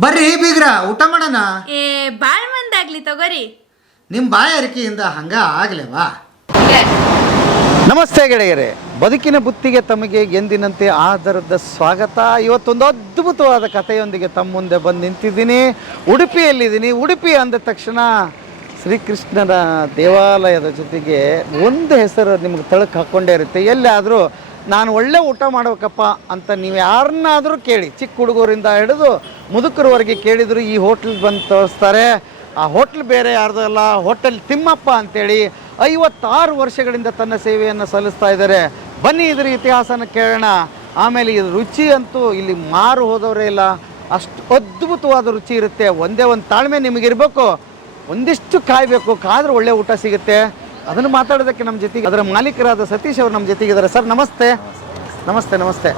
ಬರ್ರಿ ಬೀಗ್ರ ಊಟ ಮಾಡೋಣ. ಏ ಬಾಳ್ ಮಂದಾಗ್ಲಿ ತಗೋರಿ. ನಿಮ್ಮ ಬಾಯ ಅರಿಕೆಯಿಂದ ಹಂಗ ಆಗ್ಲೇವಾ? ನಮಸ್ತೆ ಗೆಳೆಯರೆ. ಬದುಕಿನ ಬುತ್ತಿಗೆ ತಮಗೆ ಎಂದಿನಂತೆ ಆಧಾರದ ಸ್ವಾಗತ. ಇವತ್ತೊಂದು ಅದ್ಭುತವಾದ ಕಥೆಯೊಂದಿಗೆ ತಮ್ಮ ಮುಂದೆ ಬಂದು ನಿಂತಿದ್ದೀನಿ. ಉಡುಪಿಯಲ್ಲಿದ್ದೀನಿ. ಉಡುಪಿ ಅಂದ ತಕ್ಷಣ ಶ್ರೀಕೃಷ್ಣನ ದೇವಾಲಯದ ಜೊತೆಗೆ ಒಂದು ಹೆಸರು ನಿಮ್ಗೆ ತಳಕ್ಕೆ ಹಾಕ್ಕೊಂಡೇ ಇರುತ್ತೆ. ಎಲ್ಲಿಯಾದರೂ ನಾನು ಒಳ್ಳೆ ಊಟ ಮಾಡಬೇಕಪ್ಪ ಅಂತ ನೀವು ಯಾರನ್ನಾದರೂ ಕೇಳಿ, ಚಿಕ್ಕ ಹುಡುಗರಿಂದ ಹಿಡಿದು ಮುದುಕರವರೆಗೆ ಕೇಳಿದ್ರು ಈ ಹೋಟ್ಲ್ ಬಂದು ತೋರಿಸ್ತಾರೆ. ಆ ಹೋಟ್ಲ್ ಬೇರೆ ಯಾರ್ದು ಅಲ್ಲ, ಹೋಟೆಲ್ ತಿಮ್ಮಪ್ಪ ಅಂತೇಳಿ ಐವತ್ತಾರು ವರ್ಷಗಳಿಂದ ತನ್ನ ಸೇವೆಯನ್ನು ಸಲ್ಲಿಸ್ತಾ ಇದ್ದಾರೆ. ಬನ್ನಿ ಇದರ ಇತಿಹಾಸನ ಕೇಳೋಣ. ಆಮೇಲೆ ಇದು ರುಚಿ ಅಂತೂ ಇಲ್ಲಿ ಮಾರು ಹೋದವರೇ ಇಲ್ಲ. ಅಷ್ಟು ಅದ್ಭುತವಾದ ರುಚಿ ಇರುತ್ತೆ. ಒಂದೇ ಒಂದು ತಾಳ್ಮೆ ನಿಮಗಿರ್ಬೇಕು. ಒಂದಿಷ್ಟು ಕಾಯಬೇಕು. ಕಾದ್ರೆ ಒಳ್ಳೆ ಊಟ ಸಿಗುತ್ತೆ. ಅದನ್ನು ಮಾತಾಡೋದಕ್ಕೆ ನಮ್ಮ ಜೊತೆಗೆ ಅದರ ಮಾಲೀಕರಾದ ಸತೀಶ್ ಅವರು ನಮ್ಮ ಜೊತೆಗಿದ್ದಾರೆ ಸರ್ ನಮಸ್ತೆ. ನಮಸ್ತೆ ನಮಸ್ತೆ.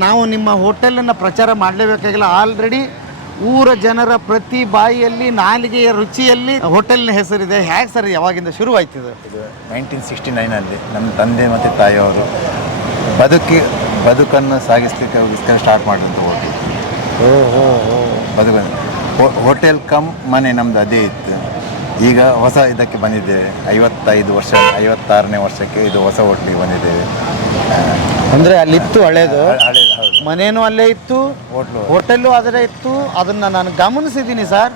ನಾವು ನಿಮ್ಮ ಹೋಟೆಲನ್ನು ಪ್ರಚಾರ ಮಾಡಲೇಬೇಕಾಗಿಲ್ಲ. ಆಲ್ರೆಡಿ ಊರ ಜನರ ಪ್ರತಿ ಬಾಯಿಯಲ್ಲಿ ನಾಲಿಗೆಯ ರುಚಿಯಲ್ಲಿ ಹೋಟೆಲ್ನ ಹೆಸರಿದೆ. ಹೇಗೆ ಸರ್ ಯಾವಾಗಿಂದ ಶುರು ಇದು? ಇದು ನೈನ್ಟೀನ್ ಸಿಕ್ಸ್ಟಿ ನೈನಲ್ಲಿ ನಮ್ಮ ತಂದೆ ಮತ್ತು ತಾಯಿಯವರು ಬದುಕಿ ಬದುಕನ್ನು ಸಾಗಿಸ್ಲಿಕ್ಕೋಸ್ಕರ ಸ್ಟಾರ್ಟ್ ಮಾಡಿದಂಥ ಹೋಟೆಲ್. ಬದುಕನ್ನು. ಹೋ- ಹೋಟೆಲ್ ಕಮ್ ಮನೆ ನಮ್ಮದು ಅದೇ ಇತ್ತು. ಈಗ ಹೊಸ ಇದಕ್ಕೆ ಬಂದಿದ್ದೇವೆ ಐವತ್ತೈದು ವರ್ಷ ಐವತ್ತಾರನೇ ವರ್ಷಕ್ಕೆ ಇದು ಹೊಸ ಹೋಟ್ಲಿಗೆ ಬಂದಿದ್ದೇವೆ ಅಂದರೆ ಅಲ್ಲಿತ್ತು ಹಳೇದು. ಮನೇನು ಅಲ್ಲೇ ಇತ್ತು. ಹೋಟ್ಲು. ಹೋಟೆಲ್ಲು ಅದರೇ ಇತ್ತು. ಅದನ್ನು ನಾನು ಗಮನಿಸಿದ್ದೀನಿ ಸರ್.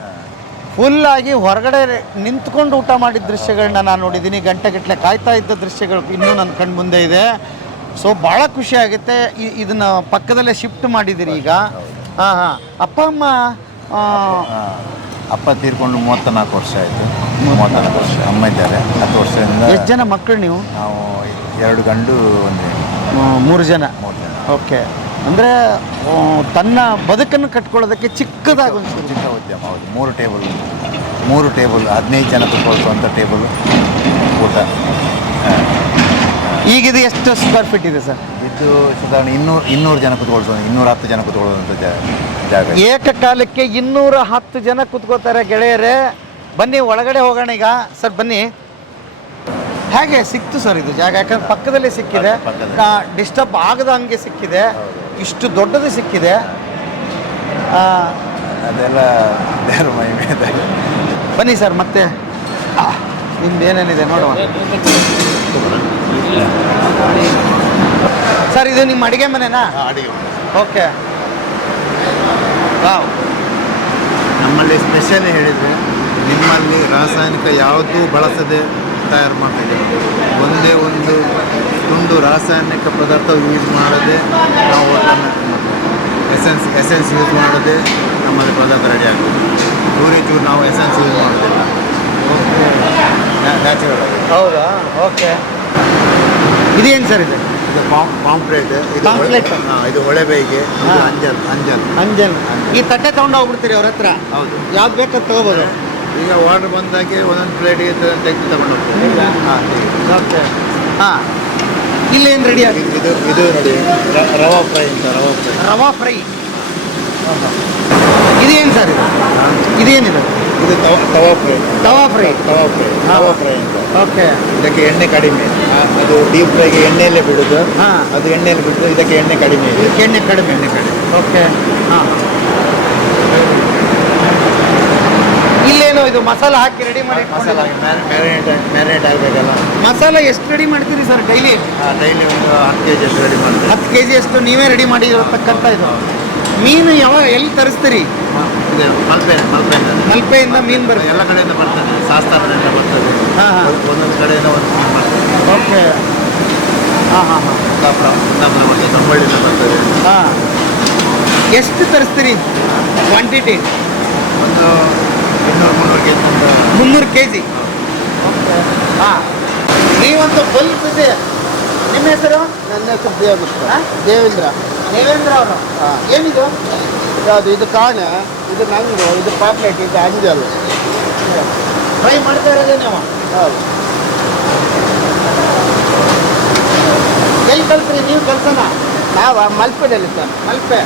ಫುಲ್ ಆಗಿ ಹೊರಗಡೆ ನಿಂತ್ಕೊಂಡು ಊಟ ಮಾಡಿದ ದೃಶ್ಯಗಳನ್ನ ನಾನು ನೋಡಿದ್ದೀನಿ. ಗಂಟೆಗಟ್ಟಲೆ ಕಾಯ್ತಾ ಇದ್ದ ದೃಶ್ಯಗಳು ಇನ್ನೂ ನನ್ನ ಕಣ್ಣು ಮುಂದೆ ಇದೆ. ಸೊ ಭಾಳ ಖುಷಿ ಆಗುತ್ತೆ. ಇದನ್ನ ಪಕ್ಕದಲ್ಲೇ ಶಿಫ್ಟ್ ಮಾಡಿದ್ದೀರಿ ಈಗ. ಹಾಂ ಹಾಂ. ಅಪ್ಪ ಅಮ್ಮ ಅಪ್ಪ ತೀರ್ಕೊಂಡು ಮೂವತ್ತ ನಾಲ್ಕು ವರ್ಷ ಆಯಿತು. ಮೂವತ್ತ್ನಾಲ್ಕು ವರ್ಷ. ಅಮ್ಮ ಇದ್ದಾರೆ. ಹತ್ತು ವರ್ಷದಿಂದ ಎಷ್ಟು ಜನ ಮಕ್ಕಳು ನೀವು? ನಾವು ಎರಡು ಗಂಡು ಒಂದು ಹೆಣ್ಣು. ಮೂರು ಜನ. ಮೂರು ಜನ. ಓಕೆ. ಅಂದರೆ ತನ್ನ ಬದುಕನ್ನು ಕಟ್ಕೊಳ್ಳೋದಕ್ಕೆ ಚಿಕ್ಕದಾಗಿ ಒಂದು ಶುರು ಚಿಕ್ಕ ಉದ್ಯಮ ಹೌದು. ಮೂರು ಟೇಬಲ್. ಮೂರು ಟೇಬಲ್ ಹದಿನೈದು ಜನ ಕುತ್ಕೊಳ್ಸುವಂಥ ಟೇಬಲ್ ಊಟ. ಈಗ ಇದು ಎಷ್ಟು ಸ್ಕ್ವೇರ್ ಫೀಟ್ ಇದೆ ಸರ್? ಇದು ಸಾಧಾರಣ ಇನ್ನೂರು ಇನ್ನೂರು ಜನ ಕುತ್ಕೊಳ್ಸೋದು ಇನ್ನೂರ ಹತ್ತು ಜನ ಕುತ್ಕೊಳ್ಳುವಂಥ ಜಾಗ. ಏಕಕಾಲಕ್ಕೆ ಇನ್ನೂರ ಹತ್ತು ಜನ ಕುತ್ಕೋತಾರೆ ಗೆಳೆಯರೇ. ಬನ್ನಿ ಒಳಗಡೆ ಹೋಗೋಣ ಈಗ. ಸರ್ ಬನ್ನಿ. ಹೇಗೆ ಸಿಕ್ತು ಸರ್ ಇದು ಜಾಗ? ಯಾಕಂದ್ರೆ ಪಕ್ಕದಲ್ಲಿ ಸಿಕ್ಕಿದೆ. ಡಿಸ್ಟರ್ಬ್ ಆಗದ ಹಂಗೆ ಸಿಕ್ಕಿದೆ. ಇಷ್ಟು ದೊಡ್ಡದು ಸಿಕ್ಕಿದೆ. ಅದೆಲ್ಲ. ಬನ್ನಿ ಸರ್ ಮತ್ತೆ. ನಿಮ್ದು ಏನೇನಿದೆ ನೋಡುವ. ಸರ್ ಇದು ನಿಮ್ಮ ಅಡಿಗೆ ಮನೆನಾ? ಓಕೆ. ವಾವ್. ನಮ್ಮಲ್ಲಿ ಸ್ಪೆಷಲ್ ಹೇಳಿದರೆ ನಿಮ್ಮಲ್ಲಿ ರಾಸಾಯನಿಕ ಯಾವುದೂ ಬಳಸದೆ ತಯಾರು ಮಾಡ್ತೀವಿ ಒಂದೇ ಒಂದು ತುಂಡು ರಾಸಾಯನಿಕ ಪದಾರ್ಥ ಯೂಸ್ ಮಾಡದೆ ನಾವು ಹೋಟೆಲ್ನ ಎಸೆನ್ಸ್ ಎಸೆನ್ಸ್ ಯೂಸ್ ಮಾಡದೆ ನಮ್ಮಲ್ಲಿ ಪದಾರ್ಥ ರೆಡಿ ಆಗ್ತದೆ. ಚೂರಿ ಚೂರು ನಾವು ಎಸೆನ್ಸ್ ಯೂಸ್ ಮಾಡೋದಿಲ್ಲ. ನ್ಯಾಚುರಲ್ ಆಗಿ. ಹೌದಾ? ಓಕೆ. ಇದೇನು ಸರ್ ಇದೆ? ಇದು ಪಾಮ್ ಪಾಂಪ್ಲೇಟ್. ಇದು ಪಾಂಪ್ಲೆಟ್. ಹೊಳೆ- ಹಾ, ಇದು ಹೊಳೆಬೈಗೆ ಇದು ಹಾ. ಅಂಜಲ್ ಅಂಜಲ್. ಅಂಜನ್ ಈ ತಟ್ಟೆ ತಗೊಂಡು ಹೋಗ್ಬಿಡ್ತೀರಿ ಅವ್ರ ಹತ್ರ? ಹೌದು. ಯಾವ್ದು ಬೇಕಾದ್ ತಗೋಬೋದು? ಈಗ ಆರ್ಡರ್ ಬಂದಾಗೆ ಒಂದೊಂದು ಪ್ಲೇಟಿಗೆ ತೆಗೆದು ತಗೊಂಡು ಹೋಗ್ತೀವಿ. ಹಾಂ ಓಕೆ. ಹಾಂ. ಇಲ್ಲೇನು ರೆಡಿ ಆಗಿದೆ? ಇದು ಇದು ನೋಡಿ ರ- ರವಾ ಫ್ರೈ ಅಂತ ರವಾ ಫ್ರೈ. ರವಾ ಫ್ರೈ. ಇದೇನು ಸರ್ ಇದು? ಇದೇನಿದೆ? ಇದು ತವ- tawa fry tawa fry tawa fry tawa fry ಅಂತ. ಓಕೆ. ಇದಕ್ಕೆ ಎಣ್ಣೆ ಕಡಿಮೆ. ಅದು ಡೀಪ್ ಫ್ರೈಗೆ ಎಣ್ಣೆಯಲ್ಲೇ ಬಿಡುದು. ಹಾಂ. ಅದು ಎಣ್ಣೆಯಲ್ಲಿ ಬಿಡುದು ಇದಕ್ಕೆ ಎಣ್ಣೆ ಕಡಿಮೆ ಇದೆ. ಎಣ್ಣೆ ಕಡಿಮೆ ಎಣ್ಣೆ ಕಡಿಮೆ. ಓಕೆ. ಹಾಂ. ಇಲ್ಲೇನು ಇದು ಮಸಾಲ ಹಾಕಿ ರೆಡಿ ಮಾಡಿ ಮಸಾಲ ಮ್ಯಾರಿನೇಟ್ ಮ್ಯಾರಿನೇಟ್ ಆಗಬೇಕಲ್ಲ. ಮಸಾಲ ಎಷ್ಟು ರೆಡಿ ಮಾಡ್ತೀರಿ ಸರ್ ಡೈಲಿ? ಡೈಲಿ ಒಂದು ಹತ್ತು ಕೆ ಜಿ ಅಷ್ಟು ರೆಡಿ ಮಾಡ್ತೀವಿ. ಹತ್ತು ಕೆ ಜಿ ಅಷ್ಟು ನೀವೇ ರೆಡಿ ಮಾಡಿರತಕ್ಕಂಥ ಇದು. ಮೀನು ಯಾವಾಗ ಎಲ್ಲಿ ತರಿಸ್ತೀರಿ? ಮಲ್ಪೆ ಮಲ್ಪೆಯಿಂದ ಮೀನು ಬರುತ್ತೆ. ಎಲ್ಲ ಕಡೆಯಿಂದ ಬರ್ತದೆ. ಶಾಸ್ತ್ರದಿಂದ ಬರ್ತದೆ. ಹಾಂ ಹಾಂ. ಒಂದೊಂದು ಕಡೆಯಿಂದ ಒಂದು ಮೀನು ಬರ್ತದೆ. ಓಕೆ. ಹಾಂ ಹಾಂ ಹಾಂ. ಕುಂದಾಪುರ ಕುಂದಾಪುರ ಬರ್ತದೆ ಕಂಬಳಿಯಿಂದ ಬರ್ತದೆ. ಹಾಂ. ಎಷ್ಟು ತರಿಸ್ತೀರಿ? ಕ್ವಾಂಟಿಟಿ ಒಂದು ಇನ್ನೂರು ಮುನ್ನೂರು ಕೆ ಜಿ ಮುನ್ನೂರು ಕೆ ಜಿ ಹಾಂ. ನೀವೊಂದು ಬಲ್ಪ್ ಇದೆ. ನಿಮ್ಮ ಹೆಸರು? ನನ್ನ ಹೆಸರು ದೇವಗುಪ್ತ. ದೇವೇಂದ್ರ. ದೇವೇಂದ್ರ ಅವರು? ಏನಿದು? ಯಾವುದು ಇದು ಕಾಣ. ಇದು ನಂಗು ಇದು ಪಾಪ್ಲೆಟ್ ಇದು ಅಂಜಲ್. ಫ್ರೈ ಮಾಡ್ತಾ ಇರೋದೇ ನೀವು. ಹೌದು. ಎಲ್ಲಿ ಕಲ್ತ್ರಿ ನೀವು ಕಲ್ಸನ ನಾವ ಮಲ್ಪೆದಲ್ಲಿ ಸರ್. ಮಲ್ಪೆ.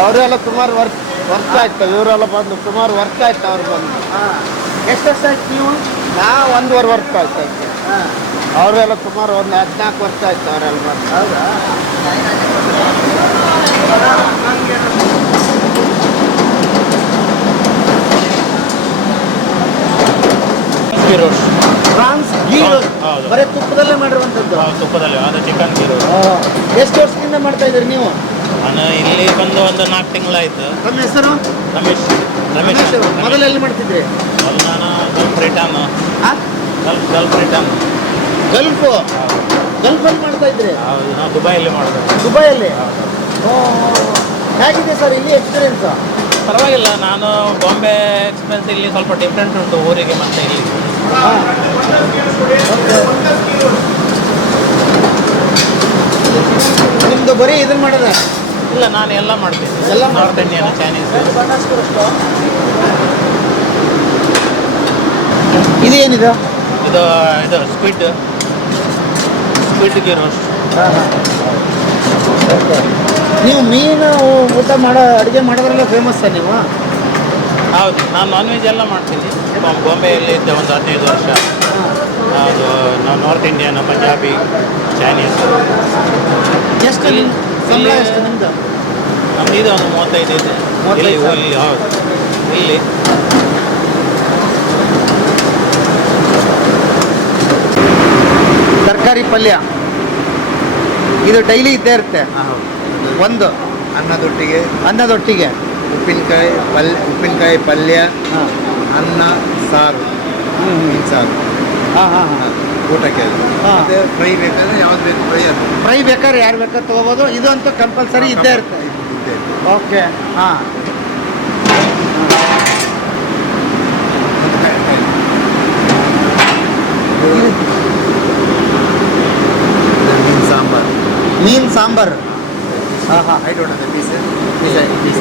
ಅವರೆಲ್ಲ ಸುಮಾರು ವರ್ಕ್ ವರ್ಕ್ ಆಯ್ತು. ಇವರೆಲ್ಲ ಬಂದು ಸುಮಾರು ವರ್ಕ್ ಆಯ್ತು ಅವ್ರು ಬಂದು. ಹಾಂ. ಎಷ್ಟು ವರ್ಷ ಆಯ್ತು ನೀವು? ನಾ ಒಂದೂವರೆ ವರ್ಷ ಆಯ್ತು. ಅವರೆಲ್ಲ ಸುಮಾರು ಒಂದು ಹದಿನಾಲ್ಕು ವರ್ಷ ಆಯ್ತು ಅವರೆಲ್ಲ ಹೌದಾ? Prawns ghee roast. ಹೌದು. ಬರೀ ತುಪ್ಪದಲ್ಲೇ ಮಾಡಿರುವಂಥದ್ದು. ತುಪ್ಪದಲ್ಲಿ ಅದು ಚಿಕನ್ ಗೀರು ಎಷ್ಟು ವರ್ಷದಿಂದ ಮಾಡ್ತಾ ಇದ್ದೀರಿ ನೀವು? ನಾನು ಇಲ್ಲಿ ಬಂದು ಒಂದು ನಾಲ್ಕು ತಿಂಗಳಾಯ್ತು. ನಮ್ಮ ಹೆಸರು? ರಮೇಶ್ ರಮೇಶ್. ರಮೇಶ್ ಅವರು. ಮೊದಲು ಎಲ್ಲಿ ಮಾಡ್ತಿದ್ರಿ? ಮೊದಲು ನಾನು gulf return? Gulf gulf return gulf? ಗಲ್ಫಲ್ಲಿ ಮಾಡ್ತಾ ಇದ್ರಿ? ಹೌದು ನಾವು ದುಬೈಯಲ್ಲಿ ಮಾಡೋದು ದುಬೈಯಲ್ಲಿ? ಹೇಗಿದೆ ಸರ್ ಇಲ್ಲಿ ಎಕ್ಸ್ಪೀರಿಯನ್ಸ್ ಪರವಾಗಿಲ್ಲ ನಾನು ಬಾಂಬೆ ಎಕ್ಸ್ಪೀರಿಯನ್ಸ್ ಇಲ್ಲಿ ಸ್ವಲ್ಪ ಡಿಫ್ರೆಂಟ್ ಉಂಟು ಊರಿಗೆ ಮತ್ತೆ ಇಲ್ಲಿ. ನಿಮ್ದು ಬರೀ ಇದನ್ನ ಮಾಡಿದ್ರೆ? ಇಲ್ಲ ನಾನು ಎಲ್ಲ ಮಾಡ್ತೀನಿ. ಎಲ್ಲ ಮಾಡ್ತೇನೆ ಚೈನೀಸ್ ಇದು ಏನಿದು ಇದು ಇದು ಸ್ಕ್ವಿಡ್ ಸ್ಕ್ವಿಡ್ ಗೀ ರೋಸ್ಟ್ ನೀವು ಮೀನು ಊಟ ಮಾಡೋ ಅಡುಗೆ ಮಾಡೋದ್ರಲ್ಲ ಫೇಮಸ್ ನೀವು? ಹೌದು ನಾನು ನಾನ್ ವೆಜ್ ಎಲ್ಲ ಮಾಡ್ತೀನಿ. ಬಾಂಬೆಯಲ್ಲಿ ಇದ್ದೆ ಒಂದು ಹದಿನೈದು ವರ್ಷ. ಅದು ನಾವು ನಾರ್ತ್ ಇಂಡಿಯನ್ ಪಂಜಾಬಿ ಚೈನೀಸ್ ಎಷ್ಟು ಸಂಬಳ ನಿಮ್ದು? ನಮ್ದು ಇದೆ ಒಂದು ಮೂವತ್ತೈದು ಇದೆ. ಇಲ್ಲಿ ಹೌದು. ಇಲ್ಲಿ. ತರಕಾರಿ ಪಲ್ಯ. ಇದು ಡೈಲಿ ಇದ್ದೇ ಇರುತ್ತೆ. ಒಂದು. ಅನ್ನದೊಟ್ಟಿಗೆ. ಅನ್ನದೊಟ್ಟಿಗೆ. ಉಪ್ಪಿನಕಾಯಿ ಪಲ್ಯ ಉಪ್ಪಿನಕಾಯಿ ಪಲ್ಯ ಅನ್ನ ಸಾರು. ಮೀನು ಸಾರು. ಹಾಂ ಹಾಂ ಹಾಂ. ಊಟಕ್ಕೆ. ಮತ್ತೆ ಫ್ರೈ ಬೇಕಾದ್ರೆ ಯಾವ್ದು ಬೇಕು ಫ್ರೈ ಅದು. ಫ್ರೈ ಬೇಕಾದ್ರೆ ಯಾರು ಬೇಕಾದ್ರೆ ತೊಗೋಬೋದು. ಇದು ಅಂತೂ ಕಂಪಲ್ಸರಿ ಇದ್ದೇ ಇರುತ್ತೆ. ಇದ್ದೇ ಇರುತ್ತೆ. ಓಕೆ ಹಾಂ ಮತ್ತೆ ಕಾಯಿ- ಕಾಯಿ. ಇದು ಮೀನು ಸಾಂಬಾರು ಮೀನು ಸಾಂಬಾರು. ಹಾಂ ಹಾಂ ಡೋಂಟ್ ಅದು ಪೀಸ್. ಪೀಸ್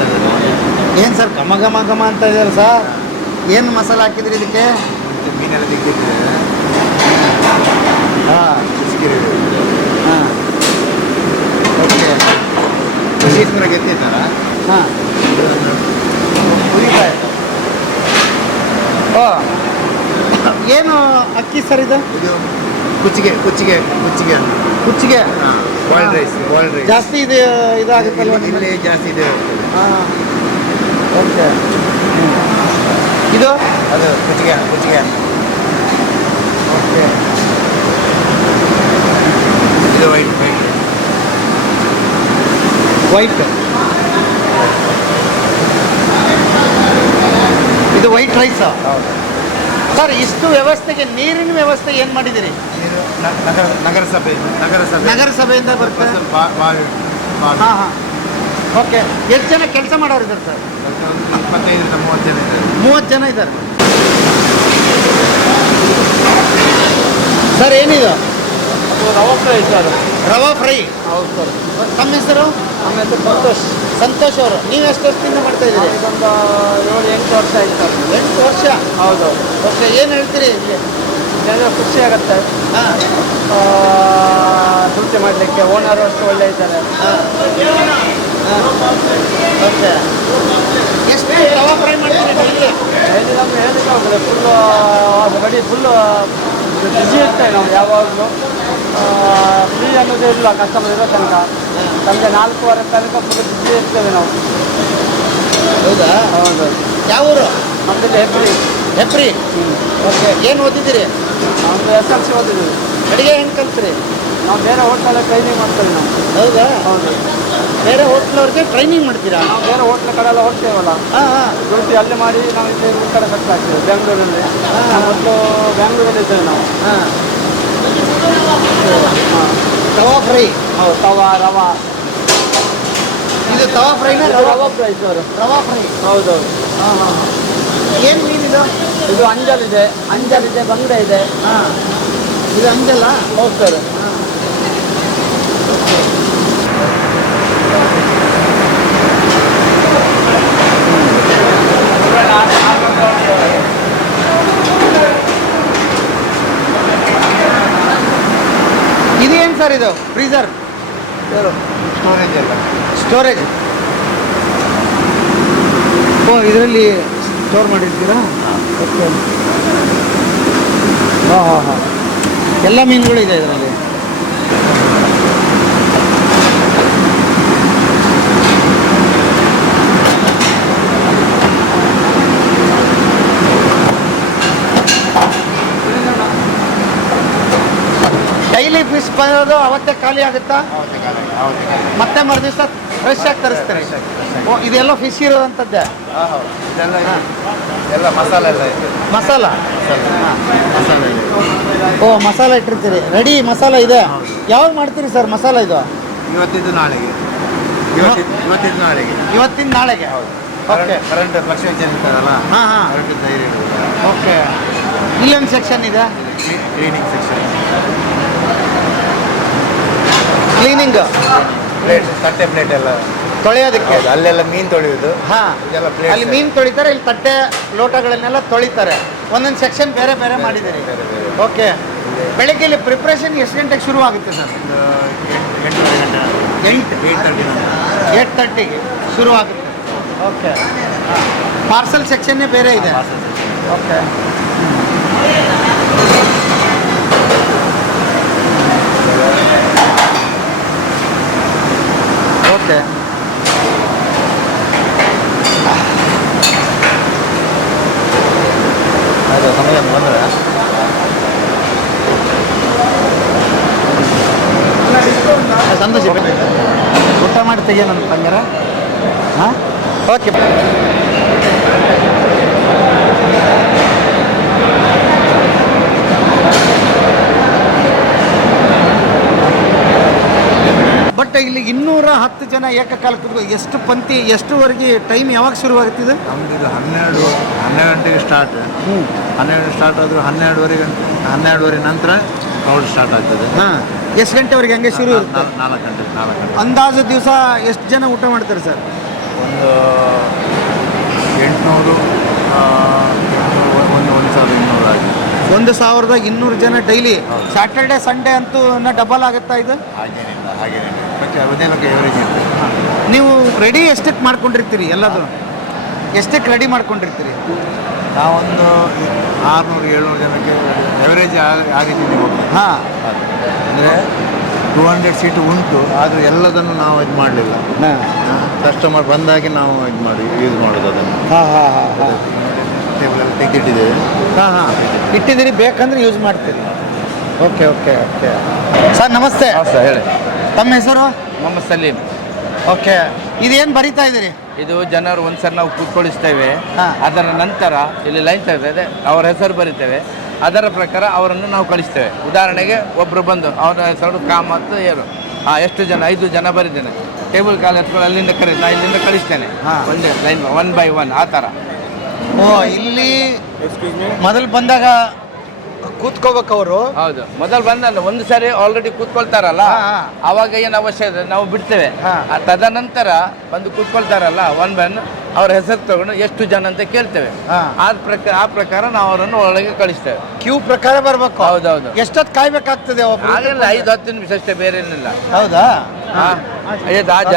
ಏನು ಸರ್? ಘಮ ಘಮ ಘಮ ಅಂತ ಇದ್ದಾರೆ ಸರ್? ಏನು ಮಸಾಲ ಹಾಕಿದ್ರಿ ಇದಕ್ಕೆ? ಮೀನೆಲ್ಲ ತೆಗೆದಿಟ್ಟರೆ ಹಾಂ. ಹಾಂ. ಓಕೆ. ಬಿಸ್ಕಿರ ಗೆದ್ದಿದ್ದಾರ ಹಾಂ. ಉರಿಕಾಯಿ ಓ. ಏನು ಅಕ್ಕಿ ಸರ್ ಇದು? ಇದು ಕುಚ್ಚಿಗೆ ಕುಚ್ಚಿಗೆ ಕುಚ್ಚಿಗೆ ಕುಚ್ಚಿಗೆ? ಕುಚ್ಚಿಗೆ ಬಾಯ್ಲ್ಡ್ ರೈಸ್ ಬಾಯ್ಲ್ಡ್ ರೈಸ್ ಜಾಸ್ತಿ ಇದು ಇದಾಗುತ್ತಲ್ವ ಇಲ್ಲಿ ಜಾಸ್ತಿ ಇದೆ. ಹಾಂ. ಓಕೆ. ಇದು? ಅದು ಕುಚ್ಚಿಗೆ ಕುಚ್ಚಿಗೆ. ಓಕೆ. ಇದು ವೈಟ್ ವೈಟ್ ವೈಟ್? ಇದು ವೈಟ್ ರೈಸ್? ಹೌದು. ಸರ್ ಇಷ್ಟು ವ್ಯವಸ್ಥೆಗೆ ನೀರಿನ ವ್ಯವಸ್ಥೆ ಏನು ಮಾಡಿದ್ದೀರಿ ನೀರು ನ- ನಗರ ನಗರಸಭೆ ನಗರಸಭೆ. ನಗರಸಭೆಯಿಂದ ಬರುತ್ತೆ? ಸ್ವಲ್ಪ ಬಾ- ಬಾವಿ ಬಾವಿ ಹಾಂ ಹಾಂ. ಓಕೆ. ಎಷ್ಟು ಜನ ಕೆಲಸ ಮಾಡೋರು ಇದ್ದಾರೆ ಸರ್? ಒಂದು ಇಪ್ಪತ್ತೈದರಿಂದ ಮೂವತ್ತು ಜನ ಇದ್ದಾರೆ. ಮೂವತ್ತು ಜನ ಇದ್ದಾರೆ. ಸರ್ ಏನಿದು? Rava fry sir rava fry. ಹೌದು ಸರ್. ತಮ್ಮ ಹೆಸರು? ನಮ್ಮ ಹೆಸರು ಸಂತೋಷ್. ಸಂತೋಷ್ ಅವರು. ನೀವು ಎಷ್ಟು ವರ್ಷದಿಂದ ಮಾಡ್ತಾ ಇದ್ದೀರಿ? ಒಂದು ಏಳು ಎಂಟು ವರ್ಷ ಆಯ್ತು ಸರ್. ಎಂಟು ವರ್ಷ? ಹೌದು ವರ್ಷ ಏನು ಹೇಳ್ತೀರಿ ಜನ ಖುಷಿ ಆಗುತ್ತೆ. ಹಾಂ. ದುಡ್ಡು ಮಾಡಲಿಕ್ಕೆ ಓನರ್ ಅಷ್ಟು ಒಳ್ಳೆ ಇದ್ದಾರೆ. ಓಕೆ. ಎಷ್ಟು ರವಾ ಫ್ರೈ ಮಾಡ್ತೀರಿ ಡೈಲಿ ಹೇಳಿ ನಮ್ಗೆ ಹೋಗ್ತದೆ ಫುಲ್ಲು ಗಡಿ ಫುಲ್ಲು ಬಿಸಿ ಇರ್ತೇವೆ ನಾವು ಯಾವಾಗಲೂ. ಫ್ರೀ ಅನ್ನೋದೇ ಇಲ್ಲ ಕಸ್ಟಮರ್ ಇರೋ ತನಕ. ಸಂಜೆ ನಾಲ್ಕೂವರೆ ತನಕ ಫುಲ್ ಬಿಸಿ ಇರ್ತೇವೆ ನಾವು. ಹೌದಾ? ಹೌದು. ಯಾವ ಊರು? ನಮ್ಮದು ಹೆಬ್ರಿ ಹೆಬ್ರಿ ಓಕೆ ಏನು ಓದಿದ್ದೀರಿ? ನಮ್ಮದು ಎಸ್ ಎಲ್ ಸಿ ಓದಿದ್ದೀವಿ. ಅಡುಗೆ ಹೆಂಗೆ ಕಲ್ತ್ರಿ? ನಾವು ಬೇರೆ ಹೋಟ್ಲಲ್ಲೇ ಟ್ರೈನಿಂಗ್ ಮಾಡ್ತೇವೆ ನಾವು. ಹೌದಾ? ಹೌದು. ಬೇರೆ ಹೋಟ್ಲವ್ರಿಗೆ ಟ್ರೈನಿಂಗ್ ಮಾಡ್ತೀರಾ? ನಾವು ಬೇರೆ ಹೋಟ್ಲ ಕಡೆಲ್ಲ ಹೋಗ್ತೇವಲ್ಲ. ಹಾಂ ಹಾಂ. ಡ್ಯೂಟಿ ಅಲ್ಲಿ ಮಾಡಿ ನಾವು ಇಲ್ಲಿ ಈ ಕಡೆ ಕಟ್ಟಾಗ್ತೇವೆ ಬೆಂಗಳೂರಲ್ಲಿ ಮೊದಲು ಬೆಂಗಳೂರಲ್ಲಿ ಇದ್ದೇವೆ ನಾವು. ಹಾಂ. ತವಾ ಫ್ರೈ. ಹೌದು ತವಾ ರವಾ. ಇದು ತವಾ ಫ್ರೈನ rava? Fry sir. Rava fry. ಹೌದೌದು. ಹಾಂ ಹಾಂ ಏನು ಮೀನಿದು ಇದು? ಅಂಜಲ್ ಇದೆ ಅಂಜಲ್ ಇದೆ ಬಂಗಡೆ ಇದೆ. ಹಾಂ. ಇದು ಅಂಜಲ್ಲ? ಹೌದು ಸರ್. ಇದೇನು ಫ್ರೀಸರ್ ಸ್ಟೋರೇಜ್ ಎಲ್ಲ. ಸ್ಟೋರೇಜ್ ಓ ಇದರಲ್ಲಿ ಸ್ಟೋರ್ ಮಾಡಿರ್ತೀರಾ? ಓಕೆ ಹಾಂ ಹಾಂ ಹಾಂ. ಎಲ್ಲ ಮೀನುಗಳು ಇದೆ ಇದರಲ್ಲಿ. ಫಿಶ್ ಬರೋದು ಅವತ್ತೇ ಖಾಲಿ ಆಗುತ್ತಾ? ಮತ್ತೆ ಮರುದಿವಸ ಫ್ರೆಶ್ ಆಗಿ ತರಿಸ್ತೀರಿ. ಓ ಇದೆಲ್ಲ ಫಿಶ್ ಇರೋದಂಥದ್ದೇ. ಎಲ್ಲ ಮಸಾಲೆ ಎಲ್ಲ ಮಸಾಲ? ಮಸಾಲೆ. ಓ ಮಸಾಲ ಇಟ್ಟಿರ್ತೀರಿ. ರೆಡಿ ಮಸಾಲ ಇದೆ? ಯಾವಾಗ ಮಾಡ್ತೀರಿ ಸರ್ ಮಸಾಲ ಇದು? ಇವತ್ತಿದ್ದು ನಾಳೆಗೆ. ಇವತ್ತಿದ್ದು ನಾಳೆಗೆ. ಇವತ್ತಿನ ನಾಳೆಗೆ? ಓಕೆ ಕರೆಂಟ್ ಲಕ್ಷ್ಮೀ ಇರ್ತಾರಲ್ಲ ಹಾಂ ಹಾಂ. ಕರೆಂಟ್ ಧೈರ್ಯ ಓಕೆ ಇಲ್ಲೊಂದು ಸೆಕ್ಷನ್ ಇದೆ? ಕ್ಲೀನಿಂಗ್ ಸೆಕ್ಷನ್ ಕ್ಲೀನಿಂಗ್ ಪ್ಲೇಟ್ ತಟ್ಟೆ ಪ್ಲೇಟ್ ಎಲ್ಲ. ತೊಳೆಯೋದಕ್ಕೆ? ಅಲ್ಲೆಲ್ಲ ಮೀನು ತೊಳೆಯೋದು. ಹಾಂ. ಅಲ್ಲಿ ಮೀನು ತೊಳಿತಾರೆ ಇಲ್ಲಿ ತಟ್ಟೆ ಲೋಟಗಳನ್ನೆಲ್ಲ ತೊಳಿತಾರೆ. ಒಂದೊಂದು ಸೆಕ್ಷನ್ ಬೇರೆ ಬೇರೆ ಮಾಡಿದ್ದೀರಿ. ಓಕೆ ಬೆಳಗ್ಗೆ ಇಲ್ಲಿ ಪ್ರಿಪ್ರೇಷನ್ ಎಷ್ಟು ಗಂಟೆಗೆ ಶುರು ಆಗುತ್ತೆ. ಸರ್ ಎಂಟು ಏಟ್ ತರ್ಟಿಗೆ ಶುರು ಆಗುತ್ತೆ ಓಕೆ ಪಾರ್ಸಲ್ ಸೆಕ್ಷನ್ನೇ ಬೇರೆ ಇದೆ. ಓಕೆ ಓಕೆ ಅದು ಸಮಯ ಬಂದರೆ. ಸಂತೋಷ ಊಟ ಮಾಡಿ ತೆಗಿಯ ನನ್ನ ತಂಗಾರ ಹಾಂ? ಓಕೆ. ಬಟ್ ಇಲ್ಲಿ ಇನ್ನೂರ ಹತ್ತು ಜನ ಏಕಕಾಲ ಕೂತ್ಕೊ ಎಷ್ಟು ಪಂಕ್ತಿ ಎಷ್ಟುವರೆಗೆ ಟೈಮ್ ಯಾವಾಗ ಶುರು ಇದು? ನಮ್ದು ಇದು ಹನ್ನೆರಡು ಹನ್ನೆರಡು ಗಂಟೆಗೆ ಸ್ಟಾರ್ಟ್ ಹ್ಞೂ ಹನ್ನೆರಡು ಸ್ಟಾರ್ಟ್ ಆದರೂ ಹನ್ನೆರಡುವರೆಗೆ ಗಂಟೆ ಹನ್ನೆರಡುವರೆ ನಂತರ ಕ್ರೌಡ್ ಸ್ಟಾರ್ಟ್ ಆಗ್ತದೆ. ಹಾಂ. ಎಷ್ಟು ಗಂಟೆವರೆಗೆ ಹಂಗೆ ಶುರು ಇರುತ್ತೆ? ನಾಲ್- ನಾಲ್ಕು ಗಂಟೆ ನಾಲ್ಕು ಗಂಟೆ. ಅಂದಾಜು ದಿವಸ ಎಷ್ಟು ಜನ ಊಟ ಮಾಡ್ತಾರೆ ಸರ್? ಒಂದು ಎಂಟುನೂರು ಒಂದು ಒಂದು ಸಾವಿರದ ಇನ್ನೂರು ಆಗಿ. ಒಂದು ಸಾವಿರದ ಇನ್ನೂರು ಜನ ಡೈಲಿ ಸ್ಯಾಟರ್ಡೆ ಸಂಡೇ ಅಂತೂ ನಾ ಡಬಲ್ ಆಗುತ್ತಾ ಇದು? ಹಾಗೇನಿಲ್ಲ ಹಾಗೇನಿಲ್ಲ. ಎವರೇಜ್ ನೀವು ರೆಡಿ ಎಷ್ಟಕ್ಕೆ ಮಾಡ್ಕೊಂಡಿರ್ತೀರಿ ಎಲ್ಲದು ಎಷ್ಟಕ್ಕೆ ರೆಡಿ ಮಾಡ್ಕೊಂಡಿರ್ತೀರಿ? ನಾವೊಂದು ಆರುನೂರು ಏಳ್ನೂರು ಜನಕ್ಕೆ ಎವರೇಜ್ ಆಗಿದ್ದೀನಿ ಹಾಂ. ಅಂದರೆ ಟೂ ಹಂಡ್ರೆಡ್ ಸೀಟ್ ಉಂಟು ಆದರೆ ಎಲ್ಲದನ್ನು ನಾವು ಇದು ಮಾಡಲಿಲ್ಲ. ಕಸ್ಟಮರ್ ಬಂದಾಗೆ ನಾವು ಇದು ಮಾಡಿ ಯೂಸ್ ಮಾಡೋದು ಅದನ್ನು. ಹಾಂ ಹಾಂ ಹಾಂ ಹಾಂ. ಟೇಬಲಲ್ಲಿ ತೆಗೆದಿಟ್ಟಿದ್ದೇವೆ ಹಾಂ ಹಾಂ. ಇಟ್ಟಿದ್ದೀರಿ ಬೇಕಂದ್ರೆ ಯೂಸ್ ಮಾಡ್ತೀರಿ. Okay okay okay. ಸರ್ ನಮಸ್ತೆ. ಸರ್ ಹೇಳಿ. ತಮ್ಮ ಹೆಸರು? ಮೊಹಮ್ಮದ್ ಸಲೀಂ ಓಕೆ. ಇದೇನು ಬರಿತಾ ಇದ್ದೀರಿ? ಇದು ಜನರು ಒಂದ್ಸರಿ ನಾವು ಕೂತ್ಕೊಳಿಸ್ತೇವೆ ಹಾ. ಅದರ ನಂತರ ಇಲ್ಲಿ ಲೈನ್ ತೆಗೆದಿದೆ ಅವರ ಹೆಸರು ಬರಿತೇವೆ. ಅದರ ಪ್ರಕಾರ ಅವರನ್ನು ನಾವು ಕಳಿಸ್ತೇವೆ. ಉದಾಹರಣೆಗೆ ಒಬ್ಬರು ಬಂದು ಅವರ ಹೆಸರು ಕಾಮತ್ ಏರು ಹಾಂ ಎಷ್ಟು ಜನ ಐದು ಜನ ಬರಿದ್ದೇನೆ ಟೇಬಲ್ ಕಾಲ್ ಎತ್ಕೊಂಡು ಅಲ್ಲಿಂದ ಕರೆ ನಾ ಇಲ್ಲಿಂದ ಕಳಿಸ್ತೇನೆ. ಹಾ. ಒಂದೇ ಲೈನ್ ಒನ್ ಬೈ ಒನ್ ಆ ಥರ ಓ ಇಲ್ಲಿ ಮೊದಲು ಬಂದಾಗ ಕೂತ್ಕೋಬೇಕು ಅವರು ಹೌದು. ಮೊದಲು ಬಂದಲ್ಲ ಒಂದು ಸಾರಿ ಆಲ್ರೆಡಿ ಕೂತ್ಕೊಳ್ತಾರಲ್ಲ. ಅವಾಗ ಏನು ಅವಶ್ಯ ಇದೆ? ನಾವು ಬಿಡ್ತೇವೆ. ಆ ತದನಂತರ ಬಂದು ಕೂತ್ಕೊಳ್ತಾರಲ್ಲ ಒನ್ ಬನ್ ಅವ್ರ ಹೆಸರು ತಗೊಂಡು ಎಷ್ಟು ಜನ ಅಂತ ಕೇಳ್ತೇವೆ. ಆದ ಆ ಪ್ರಕಾರ ಆ ಪ್ರಕಾರ ನಾವು ಅವರನ್ನು ಒಳಗೆ ಕಳಿಸ್ತೇವೆ. ಕ್ಯೂ ಪ್ರಕಾರ ಬರ್ಬೇಕು. ಹೌದೌದು. ಎಷ್ಟೊತ್ತು ಕಾಯ್ಬೇಕಾಗ್ತದೆ ಆಗಲಿಲ್ಲ ಐದು ಹತ್ತು ನಿಮಿಷ ಅಷ್ಟೇ ಬೇರೆ ಏನಿಲ್ಲ. ಹೌದಾ? ಹಾ. ಅಯ್ಯ ಆಜ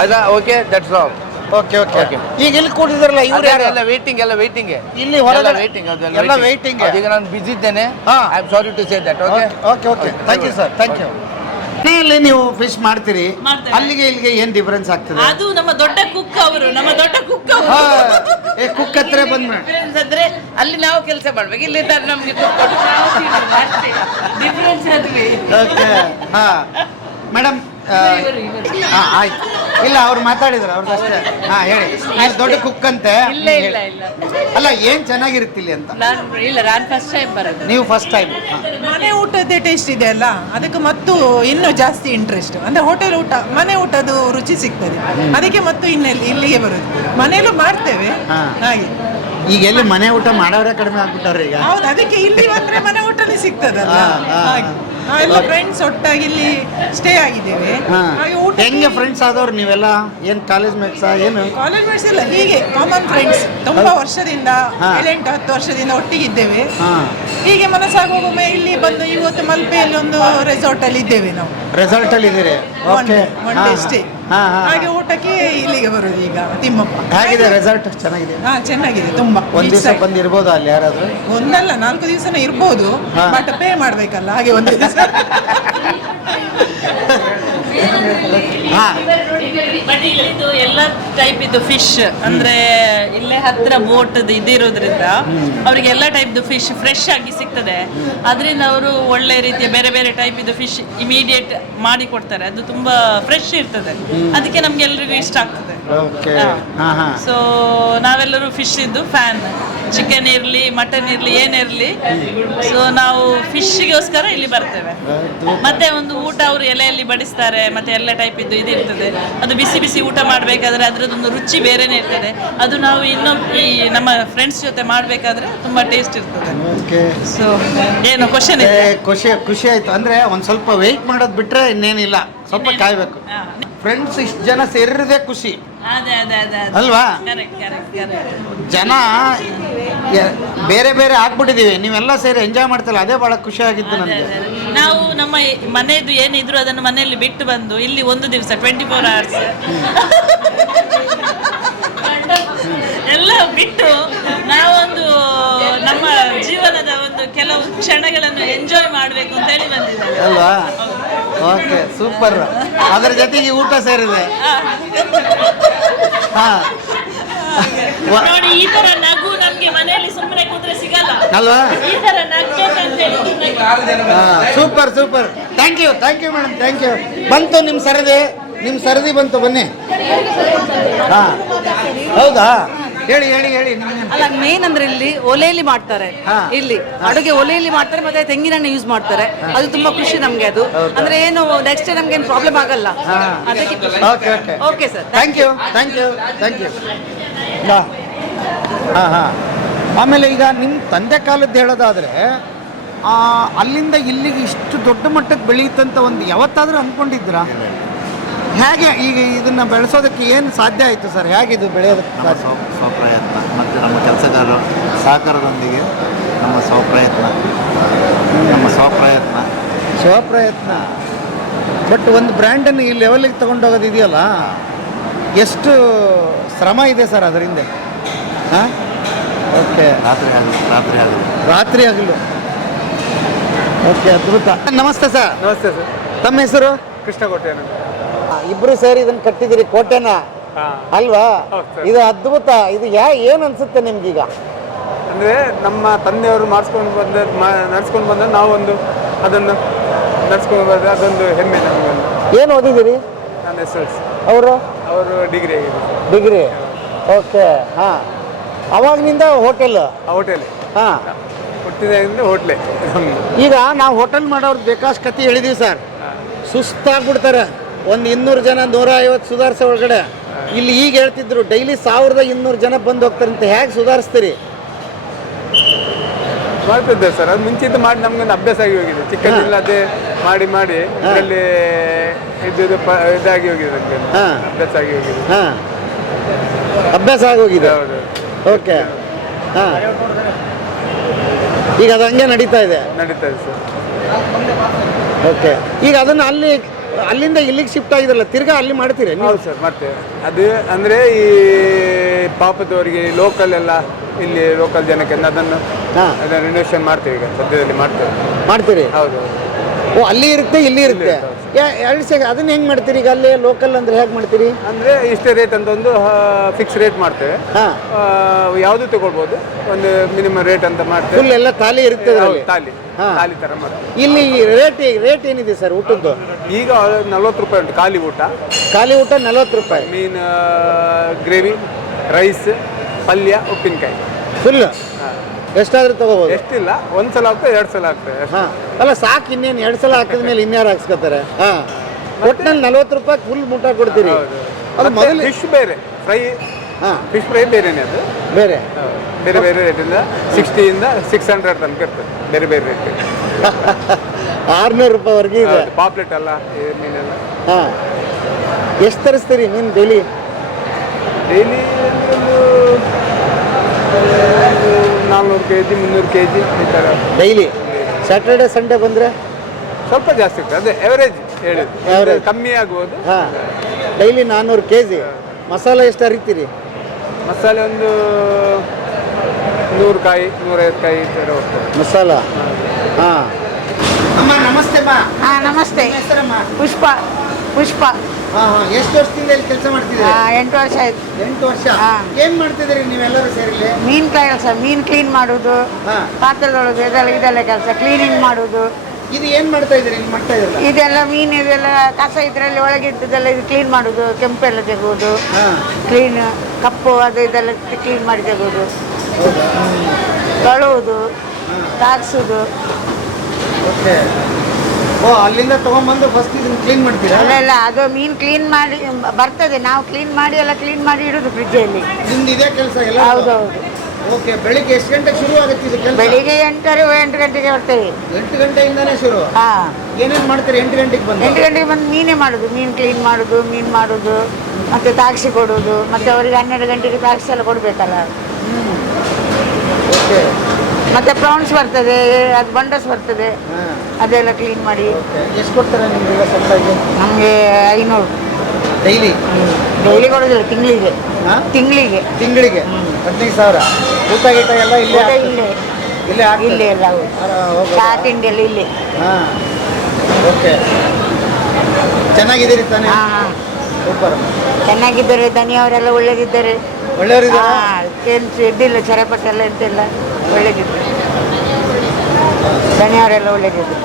ಅದ okay that's all okay okay okay ಈಗ ಇಲ್ಲಿ ಕೂತಿದ್ರಲ್ಲ ಇವ್ರು ಯಾರು? ಎಲ್ಲ ವೇಟಿಂಗ್ ಎಲ್ಲ ವೇಟಿಂಗ್ ಇಲ್ಲಿ ಹೊರಗಡೆ- ವೇಟಿಂಗ್ ಎಲ್ಲ ವೇಟಿಂಗ್ ಈಗ ನಾನು ಬಿಸಿ ಇದ್ದೇನೆ. ಹಾಂ. I am sorry to say that okay okay okay thank you sir thank you ಇಲ್ಲಿ ನೀವು ಫಿಶ್ ಮಾಡ್ತೀರಿ. ಅಲ್ಲಿಗೆ ಇಲ್ಲಿಗೆ ಏನ್ ಡಿಫರೆನ್ಸ್ ಆಗ್ತದೆ? ಅದು ನಮ್ಮ ದೊಡ್ಡ ಕುಕ್ ಅವರು ನಮ್ಮ ದೊಡ್ಡ ಕುಕ್ ಹಾ, ಅವರು ಏ ಕುಕ್ ಹತ್ರ ಬಂದ್ ಡಿಫರೆನ್ಸ್ ಅಂದ್ರೆ ಅಲ್ಲಿ ನಾವು ಕೆಲಸ ಮಾಡ್ಬೇಕು. ಇಲ್ಲಿ ನಮ್ಗೆ ಡಿಫರೆನ್ಸ್ ಅದ್ವಿ ಓಕೆ ಹಾ. ಮೇಡಮ್ ಹಾಂ ಆಯ್ತು. ಇಲ್ಲ ಅವ್ರು ಮಾತಾಡಿದ್ರು ಅವ್ರದ್ದು ಅಷ್ಟೇ. ಹಾ ಹೇಳಿ. ದೊಡ್ಡ ಕುಕ್ ಅಂತೆ. ಇಲ್ಲ ಇಲ್ಲ ಇಲ್ಲ. ಅಲ್ಲ ಏನ್ ಚೆನ್ನಾಗಿರುತ್ತೆ ಇಲ್ಲಿ ಅಂತ? ನಾನು ಇಲ್ಲ ನಾನು ಫಸ್ಟ್ ಟೈಮ್ ಬರೋದು. ನೀವು ಫಸ್ಟ್ ಟೈಮ್ ಮನೆ ಊಟದ್ದೇ ಟೇಸ್ಟ್ ಇದೆ ಅಲ್ಲ? ಅದಕ್ಕೆ ಮತ್ತು ಇನ್ನು ಜಾಸ್ತಿ ಇಂಟ್ರೆಸ್ಟ್ ಅಂದ್ರೆ ಹೋಟೆಲ್ ಊಟ ಮನೆ ಊಟದ್ದು ರುಚಿ ಸಿಗ್ತದೆ. ಅದಕ್ಕೆ ಮತ್ತು ಇನ್ನೆಲ್ಲಿ ಇಲ್ಲಿಗೆ ಬರೋದು. ಮನೆಯಲ್ಲೂ ಮಾಡ್ತೇವೆ. ಹಾ. ಹಾಗೆ. ಈಗ ಎಲ್ಲಿ ಮನೆ ಊಟ ಮಾಡೋರೇ ಕಡಿಮೆ ಆಗ್ಬಿಟ್ಟವ್ರೆ ಈಗ? ಹೌದು ಅದಕ್ಕೆ ಇಲ್ಲಿ ಬಂದ್ರೆ ಮನೆ ಊಟನೇ ಸಿಗ್ತದಲ್ಲ. ಹಾಗೆ. ನಾವೆಲ್ಲ ಫ್ರೆಂಡ್ಸ್ ಒಟ್ಟಾಗಿ ಇಲ್ಲಿ ಸ್ಟೇ ಆಗಿದ್ದೇವೆ. ಹಾಗೆ ಊಟ ಹೆಂಗೆ ಫ್ರೆಂಡ್ಸ್ ಆದವ್ರು ನೀವೆಲ್ಲ? ಏನ್ ಕಾಲೇಜ್ ಮೇಟ್ಸಾ ಏನು? ಕಾಲೇಜ್ ಮೇಟ್ಸ್ ಇಲ್ಲ ಹೀಗೆ ಕಾಮನ್ ಫ್ರೆಂಡ್ಸ್ ತುಂಬಾ ವರ್ಷದಿಂದ. ಏಳೆಂಟು ಹತ್ತು ವರ್ಷದಿಂದ ಒಟ್ಟಿಗಿದ್ದೇವೆ. ಹೀಗೆ ಮನಸ್ಸಾಗುವೊಮ್ಮೆ ಇಲ್ಲಿ ಬಂದು ಇವತ್ತು ಮಲ್ಪೆಯಲ್ಲಿ ಒಂದು ರೆಸಾರ್ಟ್ ಅಲ್ಲಿ ಇದ್ದೇವೆ ನಾವು ರೆಸಾರ್ಟ್ ಅಲ್ಲಿ ಇದ್ದೀರಿ ಓಕೆ ಹಾ. ಹಾಗೆ ಊಟಕ್ಕೆ ಇಲ್ಲಿಗೆ ಬರೋದು ಈಗ ತಿಮ್ಮಪ್ಪ. ಹೇಗಿದೆ ರೆಸಾರ್ಟ್ ಚೆನ್ನಾಗಿದೆ? ಹಾ ಚೆನ್ನಾಗಿದೆ ತುಂಬಾ. ಒಂದ್ ದಿವಸ. ಬಂದಿರ್ಬೋದು ಅಲ್ಲಿ ಯಾರಾದ್ರೂ? ಒಂದಲ್ಲ ನಾಲ್ಕು ದಿವಸನ ಇರ್ಬೋದು ಬಟ್ ಪೇ ಮಾಡ್ಬೇಕಲ್ಲ ಹಾಗೆ ಒಂದು ದಿವಸ. ಬಟ್ ಎಲ್ಲ ಟೈಪ್ ಇದು ಫಿಶ್ ಅಂದ್ರೆ ಇಲ್ಲೇ ಹತ್ರ ಬೋಟ್ ಇದಿರೋದ್ರಿಂದ ಅವರಿಗೆ ಎಲ್ಲ ಟೈಪ್ದು ಫಿಶ್ ಫ್ರೆಶ್ ಆಗಿ ಸಿಗ್ತದೆ. ಅದರಿಂದ ಅವರು ಒಳ್ಳೆ ರೀತಿಯ ಬೇರೆ ಬೇರೆ ಟೈಪ್ ಇದು ಫಿಶ್ ಇಮಿಡಿಯೇಟ್ ಮಾಡಿ ಕೊಡ್ತಾರೆ. ಅದು ತುಂಬಾ ಫ್ರೆಶ್ ಇರ್ತದೆ. ಅದಕ್ಕೆ ನಮ್ಗೆ ಎಲ್ರಿಗೂ ಇಷ್ಟ ಆಗ್ತದೆ. ಓಕೆ ಹಾ. ಹಾ ಸೊ ನಾವೆಲ್ಲರೂ ಫಿಶ್ ಇದ್ದು ಫ್ಯಾನ್ ಚಿಕನ್ ಇರಲಿ ಮಟನ್ ಇರಲಿ ಏನಿರಲಿ ಸೊ ನಾವು ಫಿಶ್ಗೋಸ್ಕರ ಇಲ್ಲಿ ಬರ್ತೇವೆ. ಮತ್ತೆ ಒಂದು ಊಟ ಅವರು ಎಲೆಯಲ್ಲಿ ಬಡಿಸ್ತಾರೆ ಮತ್ತೆ ಎಲ್ಲ ಟೈಪ್ ಇದ್ದು ಇರ್ತದೆ. ಅದು ಬಿಸಿ ಬಿಸಿ ಊಟ ಮಾಡಬೇಕಾದ್ರೆ ಅದರದ್ದೊಂದು ರುಚಿ ಬೇರೆನೇ ಇರ್ತದೆ. ಅದು ನಾವು ಇನ್ನೊಬ್ಬ ಈ ನಮ್ಮ ಫ್ರೆಂಡ್ಸ್ ಜೊತೆ ಮಾಡಬೇಕಾದ್ರೆ ತುಂಬಾ ಟೇಸ್ಟ್ ಇರ್ತದೆ. ಓಕೆ ಸೊ ಏನು ಕ್ವಶನ್ ಇದೆ ಖುಷಿ ಖುಷಿ ಆಯ್ತು. ಅಂದ್ರೆ ಒಂದು ಸ್ವಲ್ಪ ವೆಯ್ಟ್ ಮಾಡೋದು ಬಿಟ್ರೆ ಇನ್ನೇನಿಲ್ಲ. ಸ್ವಲ್ಪ ಕಾಯ್ಬೇಕು. ಫ್ರೆಂಡ್ಸ್ ಇಷ್ಟು ಜನ ಸೇರಿರೋದೇ ಖುಷಿ. ಅಲ್ವಾ? ಜನ ಬೇರೆ ಬೇರೆ ಆಗ್ಬಿಟ್ಟಿದೀವಿ. ನೀವೆಲ್ಲ ಸೇರಿ ಎಂಜಾಯ್ ಮಾಡ್ತಲ್ಲ ಅದೇ ಬಹಳ ಖುಷಿ ಆಗಿತ್ತು ನನಗೆ. ನಾವು ನಮ್ಮ ಮನೆಯದು ಏನಿದ್ರು ಅದನ್ನು ಮನೆಯಲ್ಲಿ ಬಿಟ್ಟು ಬಂದು ಇಲ್ಲಿ ಒಂದು ದಿವಸ ಟ್ವೆಂಟಿ ಫೋರ್ ಅವರ್ಸ್ ಎಲ್ಲ ಬಿಟ್ಟು ನಾವೊಂದು ನಮ್ಮ ಜೀವನದ ಒಂದು ಕೆಲವು ಕ್ಷಣಗಳನ್ನು ಎಂಜಾಯ್ ಮಾಡಬೇಕು ಅಂತ ಹೇಳಿ ಬಂದಿದ್ದೇವೆ ಅಲ್ವಾ? ಓಕೆ ಸೂಪರ್ ಅದರ ಜೊತೆಗೆ ಊಟ ಸೇರಿದೆ. ಹಾ. ನೋಡಿ ಈ ತರ ನಗು ನಮ್ಗೆ ಮನೆಯಲ್ಲಿ ಸುಮ್ಮನೆ ಕೂತ್ರೆ ಸಿಗಲ್ಲ. ಅಲ್ವಾ? ಈ ತರ super super thank you thank you madam thank you ಬಂತು ನಿಮ್ಮ ಸರದಿ. ನಿಮ್ಮ ಸರದಿ ಬಂತು ಬನ್ನಿ. ಹಾ. ಹೌದಾ? ಹೇಳಿ ಹೇಳಿ ಹೇಳಿ ಅಲ್ಲ ಮೇನ್ ಅಂದ್ರೆ ಇಲ್ಲಿ ಒಲೆಯಲ್ಲಿ ಮಾಡ್ತಾರೆ. ಹಾ. ಇಲ್ಲಿ ಅಡುಗೆ ಒಲೆಯಲ್ಲಿ ಮಾಡ್ತಾರೆ ಮತ್ತೆ ತೆಂಗಿನಣ್ಣೆ ಯೂಸ್ ಮಾಡ್ತಾರೆ. ಅದು ತುಂಬಾ ಖುಷಿ ನಮ್ಗೆ ಅದು. ಅಂದ್ರೆ ಏನು ನೆಕ್ಸ್ಟ್ ನಮ್ಗೆ ಏನು ಪ್ರಾಬ್ಲಮ್ ಆಗಲ್ಲ. ಅದಕ್ಕೆ okay okay okay sir thank you thank you thank you ಹಾಂ ಹಾಂ. ಆಮೇಲೆ ಈಗ ನಿಮ್ಮ ತಂದೆ ಕಾಲದ್ದು ಹೇಳೋದಾದರೆ ಅಲ್ಲಿಂದ ಇಲ್ಲಿಗೆ ಇಷ್ಟು ದೊಡ್ಡ ಮಟ್ಟಕ್ಕೆ ಬೆಳೆಯುತ್ತಂತ ಒಂದು ಯಾವತ್ತಾದರೂ ಅಂದ್ಕೊಂಡಿದ್ದೀರಾ ಹೇಗೆ ಈಗ ಇದನ್ನ ಬೆಳೆಸೋದಕ್ಕೆ ಏನು ಸಾಧ್ಯ ಆಯಿತು ಸರ್? ಹೇಗಿದು ಬೆಳೆಯೋದಕ್ಕೆ ನಮ್ಮ ಸಾಧ್ಯ? ಸ್ವ ಸ್ವಪ್ರಯತ್ನ ಮತ್ತು ನಮ್ಮ ಕೆಲಸಗಾರರು ಸಹಕಾರದೊಂದಿಗೆ ನಮ್ಮ ಸ್ವಪ್ರಯತ್ನ. ನಮ್ಮ ಸ್ವಪ್ರಯತ್ನ. ಸ್ವಪ್ರಯತ್ನ. ಬಟ್ ಒಂದು ಬ್ರ್ಯಾಂಡನ್ನು ಈ ಲೆವೆಲಿಗೆ ತಗೊಂಡೋಗೋದು ಇದೆಯಲ್ಲ ಎಷ್ಟು ಶ್ರಮ ಇದೆ ಸರ್ ಅದರಿಂದ? ಹಾಂ? ಓಕೆ ರಾತ್ರಿ ಆಗಲಿ ರಾತ್ರಿ ಆಗಲಿ ರಾತ್ರಿ ಆಗಲು ಓಕೆ ಅದ್ಭುತ. ನಮಸ್ತೆ ಸರ್. ನಮಸ್ತೆ ಸರ್. ತಮ್ಮ ಹೆಸರು? ಕೃಷ್ಣ ಕೋಟೆ ಇಬ್ರು ಸೇರಿ ಇದನ್ನ ಕಟ್ಟಿದಿರಿ ಕೋಟೆನ? ಅಲ್ವಾ. ಇದು ಅದ್ಭುತ. ಇದು ಯಾ ಏನು ಅನ್ಸುತ್ತೆ ನಿಮ್ಗೀಗ? ಅಂದ್ರೆ ನಮ್ಮ ತಂದೆಯವರು ಮಾಡಿಸ್ಕೊಂಡು ಬಂದ ನಡ್ಸ್ಕೊಂಡು ಬಂದ ನಾವೊಂದು ಅದನ್ನು ನಡ್ಸ್ಕೊಂಡು ಬಂದರೆ ಅದೊಂದು ಹೆಮ್ಮೆ ನಮ್ಗೆ. ಏನು ಓದಿದಿರಿ ನನ್ನ ಹೆಸರು ಅವರು? ಅವರು ಡಿಗ್ರಿ ಡಿಗ್ರಿ. ಓಕೆ. ಹಾಂ. ಅವಾಗಿನಿಂದ ಹೋಟೆಲ್? ಆ ಹೋಟೆಲ್. ಹಾಂ. ಹುಟ್ಟಿದಾಗಿಂದ ಹೋಟ್ಲೆ. ಈಗ ನಾವು ಹೋಟೆಲ್ ಮಾಡೋರು ಬೇಕಾಷ್ಟು ಕತೆ ಹೇಳಿದೀವಿ ಸರ್. ಸುಸ್ತಾಗ್ಬಿಡ್ತಾರೆ. ಒಂದು ಇನ್ನೂರು ಜನ ನೂರ ಐವತ್ತು ಸುಧಾರಿಸೋ ಒಳಗಡೆ. ಇಲ್ಲಿ ಈಗ ಹೇಳ್ತಿದ್ರು ಡೈಲಿ ಸಾವಿರದ ಇನ್ನೂರು ಜನ ಬಂದು ಹೋಗ್ತಾರಂತೆ ಹೇಗೆ ಸುಧಾರಿಸ್ತೀರಿ? ಮಾಡ್ತಿದ್ದೆ ಸರ್ ಅದು ಮುಂಚಿತ ಮಾಡಿ ನಮ್ಗೊಂದು ಅಭ್ಯಾಸ ಆಗಿ ಹೋಗಿದೆ. ಚಿಕ್ಕದಿಲ್ಲ ಅದೇ ಮಾಡಿ ಮಾಡಿ. ಅಲ್ಲಿ ಇದು ಇದು ಪ ಇದಾಗಿ ಹೋಗಿದೆ ನಮಗೆ. ಹಾ. ಅಭ್ಯಾಸ ಆಗಿ ಹೋಗಿದೆ. ಹಾಂ. ಅಭ್ಯಾಸ ಆಗೋಗಿದೆ ಹೌದು. ಓಕೆ. ಹಾಂ. ಈಗ ಅದು ಹಂಗೆ ನಡೀತಾ ಇದೆ. ನಡೀತಾ ಇದೆ ಸರ್. ಓಕೆ. ಈಗ ಅದನ್ನು ಅಲ್ಲಿ ಅಲ್ಲಿಂದ ಇಲ್ಲಿಗೆ ಶಿಫ್ಟ್ ಆಗಿದ್ರಲ್ಲ ತಿರ್ಗಾ ಅಲ್ಲಿ ಮಾಡ್ತೀರಿ ನೀವು? ಹೌದು ಸರ್ ಮಾಡ್ತೇವೆ. ಅದು ಅಂದರೆ ಈ ಪಾಪದವರಿಗೆ ಲೋಕಲ್ ಎಲ್ಲ ಇಲ್ಲಿ ಲೋಕಲ್ ಜನಕ್ಕೆ ಅದನ್ನು ಹಾಂ. ಅದನ್ನು ರಿನೋವೇಷನ್ ಮಾಡ್ತೀವಿ ಈಗ ಸದ್ಯದಲ್ಲಿ ಮಾಡ್ತೇವೆ. ಮಾಡ್ತೀರಿ? ಹೌದು. ಓ ಅಲ್ಲಿ ಇರುತ್ತೆ ಇಲ್ಲಿ ಇರುತ್ತೆ. ಎರಡು ಸೆಕೆ ಅದನ್ನ ಹೆಂಗೆ ಮಾಡ್ತೀರಿ ಈಗ ಅಲ್ಲಿ ಲೋಕಲ್ ಅಂದ್ರೆ ಹೇಗೆ ಮಾಡ್ತೀರಿ? ಅಂದರೆ ಇಷ್ಟೇ ರೇಟ್ ಅಂತ ಒಂದು ಫಿಕ್ಸ್ ರೇಟ್ ಮಾಡ್ತೇವೆ. ಹಾಂ. ಯಾವುದು ತಗೊಳ್ಬೋದು? ಒಂದು ಮಿನಿಮಮ್ ರೇಟ್ ಅಂತ ಮಾಡ್ತೇವೆ. ಫುಲ್ ಎಲ್ಲ ಖಾಲಿ ಇರುತ್ತೆ ಹೌದು, ಅದರಲ್ಲಿ? ತಾಲಿ. ಹಾ. ತಾಲಿ ಥರ ಮಾಡ್ತೇವೆ. ಇಲ್ಲಿ ರೇಟ್ ರೇಟ್ ಏನಿದೆ ಸರ್ ಊಟದ್ದು? ಈಗ ನಲ್ವತ್ತು ರೂಪಾಯಿ ಉಂಟು ಖಾಲಿ ಊಟ. ಖಾಲಿ ಊಟ ನಲ್ವತ್ತು ರೂಪಾಯಿ. ಮೀನ್ ಗ್ರೇವಿ ರೈಸ್ ಪಲ್ಯ ಉಪ್ಪಿನಕಾಯಿ. ಫುಲ್ ಎಷ್ಟಾದ್ರೂ ತಗೋಬಹುದು ಎಷ್ಟಿಲ್ಲ? ಒಂದು ಸಲ ಆಗ್ತದೆ ಎರಡು ಸಲ ಆಗ್ತದೆ ಅಷ್ಟೇ. ಹಾಂ. ಅಲ್ಲ ಸಾಕು ಇನ್ನೇನು ಎರಡು ಸಲ ಹಾಕಿದ ಮೇಲೆ ಇನ್ಯಾರು ಹಾಕ್ಸ್ಕೊತಾರೆ? ಹಾಂ. ಒಟ್ಟಿನಲ್ಲಿ ನಲ್ವತ್ತು ರೂಪಾಯಿ ಫುಲ್ ಮುಟ್ಟ ಕೊಡ್ತೀರಿ. ಹೌದು. ಅದು ಮತ್ತೆ ಮೊದಲು ಫಿಶ್ ಬೇರೆ. ಫ್ರೈ ಹಾಂ. ಫಿಶ್ ಫ್ರೈ ಬೇರೆನೇ ಅದು? ಬೇರೆ. ಬೇರೆ ಬೇರೆ ಬೇರೆ ರೇಟಿಂದ ಸಿಕ್ಸ್ಟಿಯಿಂದ ಸಿಕ್ಸ್ ಹಂಡ್ರೆಡ್ ತನಕ ಇರ್ತದೆ. ಬೇರೆ ಬೇರೆ ರೇಟ್ ಆರ್ನೂರು ರೂಪಾಯಿವರೆಗೆ ಇದೆ. ಪಾಪ್ಲೆಟ್ ಅಲ್ಲ ಈ ಮೀನೆಲ್ಲ. ಹಾಂ. ಎಷ್ಟು ತರಿಸ್ತೀರಿ ಮೀನು ಡೈಲಿ ಡೈಲಿ ನಾಲ್ನೂರು ಕೆ ಜಿ ಮುನ್ನೂರು ಕೆ ಜಿ ಈ ಥರ. ಡೈಲಿ ಸ್ಯಾಟರ್ಡೆ ಸಂಡೇ ಬಂದರೆ? ಸ್ವಲ್ಪ ಜಾಸ್ತಿ ಇರ್ತದೆ. ಅದೇ ಎವರೇಜ್ ಹೇಳಿದ್ದು. Average. ಕಮ್ಮಿ ಆಗ್ಬೋದು ಹಾಂ. ಡೈಲಿ ನಾನ್ನೂರು ಕೆ ಜಿ ಮಸಾಲೆ ಎಷ್ಟು ಹರಿತೀರಿ ಮಸಾಲೆ ಒಂದು ನೂರು ಕಾಯಿ ನೂರೈವತ್ತು ಕಾಯಿ ಈ ಥರ ಹೋಗ್ತದೆ. ಮಸಾಲ? ಹಾಂ. ಅಮ್ಮ ನಮಸ್ತೆ ಅಮ್ಮ. ಹಾ ನಮಸ್ತೆ. ಹೆಸರಮ್ಮ? ಪುಷ್ಪ. ಪುಷ್ಪ. ಎಷ್ಟು ವರ್ಷದಿಂದ ಇಲ್ಲಿ ಕೆಲಸ ಮಾಡ್ತಿದ್ದೀರಿ? ಎಂಟು ವರ್ಷ ಆಯ್ತು. ಎಂಟು ವರ್ಷ. ಏನ್ ಮಾಡ್ತಿದ್ದೀರಿ ನೀವೆಲ್ಲರೂ ಸೇರಿಲಿ ಮೀನ್ ಕೆಲಸ ಮೀನ್ ಕ್ಲೀನ್ ಮಾಡುದು. ಪಾತ್ರೆ ತೊಳೆದು ಇದೆಲ್ಲ ಇದೆಲ್ಲ ಕೆಲಸ ಕ್ಲೀನಿಂಗ್ ಮಾಡುದು ಇದು ಏನು ಮಾಡ್ತಾ ಇದ್ದೀರಿ ಇಲ್ಲಿ ಮಾಡ್ತಾ ಇದ್ರಲ್ಲ ಇದೆಲ್ಲ ಮೀನು ಇದೆಲ್ಲ ಕಸ ಇದ್ರಲ್ಲಿ ಒಳಗಿದ್ದದೆಲ್ಲ ಇದು ಕ್ಲೀನ್ ಮಾಡುದು ಕೆಂಪೆಲ್ಲ ತೆಗುವುದು ಕ್ಲೀನ್ ಕಪ್ಪು ಅದು ಇದೆಲ್ಲ ಕ್ಲೀನ್ ಮಾಡಿ ತೆಗುವುದು ತೊಳುವುದು ತಾರಿಸುದು ಓಕೆ. ಓ ಅಲ್ಲಿಂದ ತಗೊಂಡ್ಬಂದು ಫಸ್ಟ್ ಇದನ್ನ ಕ್ಲೀನ್ ಮಾಡ್ತೀರಾ? ಅಲ್ಲ ಅಲ್ಲ ಅದು ಮೀನು ಕ್ಲೀನ್ ಮಾಡಿ ಬರ್ತದೆ. ನಾವು ಕ್ಲೀನ್ ಮಾಡಿ ಎಲ್ಲ ಕ್ಲೀನ್ ಮಾಡಿ ಇಡುದು ಫ್ರಿಜ್ಜಲ್ಲಿ ನಿಮ್ದು ಇದೇ ಕೆಲಸ ಎಲ್ಲ? ಹೌದೌದು. ಓಕೆ ಬೆಳಿಗ್ಗೆ ಎಷ್ಟು ಗಂಟೆಗೆ ಶುರು ಆಗುತ್ತೆ ಇದು ಕೆಲಸ? ಬೆಳಿಗ್ಗೆ ಎಂಟರೆ ಎಂಟು ಗಂಟೆಗೆ ಬರ್ತೇವೆ ಎಂಟು ಗಂಟೆಯಿಂದಲೇ ಶುರು? ಹಾಂ. ಏನೇನು ಮಾಡ್ತೀರಿ ಎಂಟು ಗಂಟೆಗೆ ಬಂದು? ಎಂಟು ಗಂಟೆಗೆ ಬಂದು ಮೀನೇ ಮಾಡೋದು. ಮೀನು ಕ್ಲೀನ್ ಮಾಡೋದು ಮೀನು ಮಾಡೋದು ಮತ್ತೆ ತಾಕ್ಷಿ ಕೊಡೋದು ಮತ್ತೆ ಅವರಿಗೆ ಹನ್ನೆರಡು ಗಂಟೆಗೆ ತಾಕ್ಷಿ ಎಲ್ಲ ಕೊಡಬೇಕಲ್ಲ. ಓಕೆ ಮತ್ತೆ ಪ್ರಾನ್ಸ್ ಬರ್ತದೆ ಅದು ಬಂಡಸ್ ಬರ್ತದೆ. ಹಾಂ. ಅದೆಲ್ಲ ಕ್ಲೀನ್ ಮಾಡಿ. ಎಷ್ಟು ಕೊಡ್ತಾರೆ ನಿಮ್ಗೆ ಐನೂರು. ಡೈಲಿ ಡೈಲಿ ಕೊಡೋದಿಲ್ಲ ತಿಂಗಳಿಗೆ. ಹಾಂ? ತಿಂಗಳಿಗೆ. ತಿಂಗಳಿಗೆ? ಹದಿನೈದು ಸಾವಿರ. ಊಟ ಗೀಟ ಎಲ್ಲ ಇಲ್ಲೇ ಊಟ? ಇಲ್ಲೇ. ಇಲ್ಲೇ? ಇಲ್ಲೇ ಎಲ್ಲ? ಚಹಾ ತಿಂಡಿ ಎಲ್ಲ ಇಲ್ಲೇ. ಹಾಂ ಓಕೆ. ಚೆನ್ನಾಗಿದ್ದೀರಿ ತಾನೇ? ಹಾ. ಸೂಪರ್ ಚೆನ್ನಾಗಿದ್ದಾರೆ ದನಿಯವರೆಲ್ಲ ಒಳ್ಳೇದಿದ್ದಾರೆ. ಒಳ್ಳೆಯವರಿದ್ದಾರೆ? ಏನು ಇದ್ದಿಲ್ಲ ಚರಪಟ್ಟೆಲ್ಲ ಎಂತೆಲ್ಲ ಒಳ್ಳೇದಿದ್ದಾರೆ. ದನಿಯವರೆಲ್ಲ ಒಳ್ಳೇದಿದ್ರು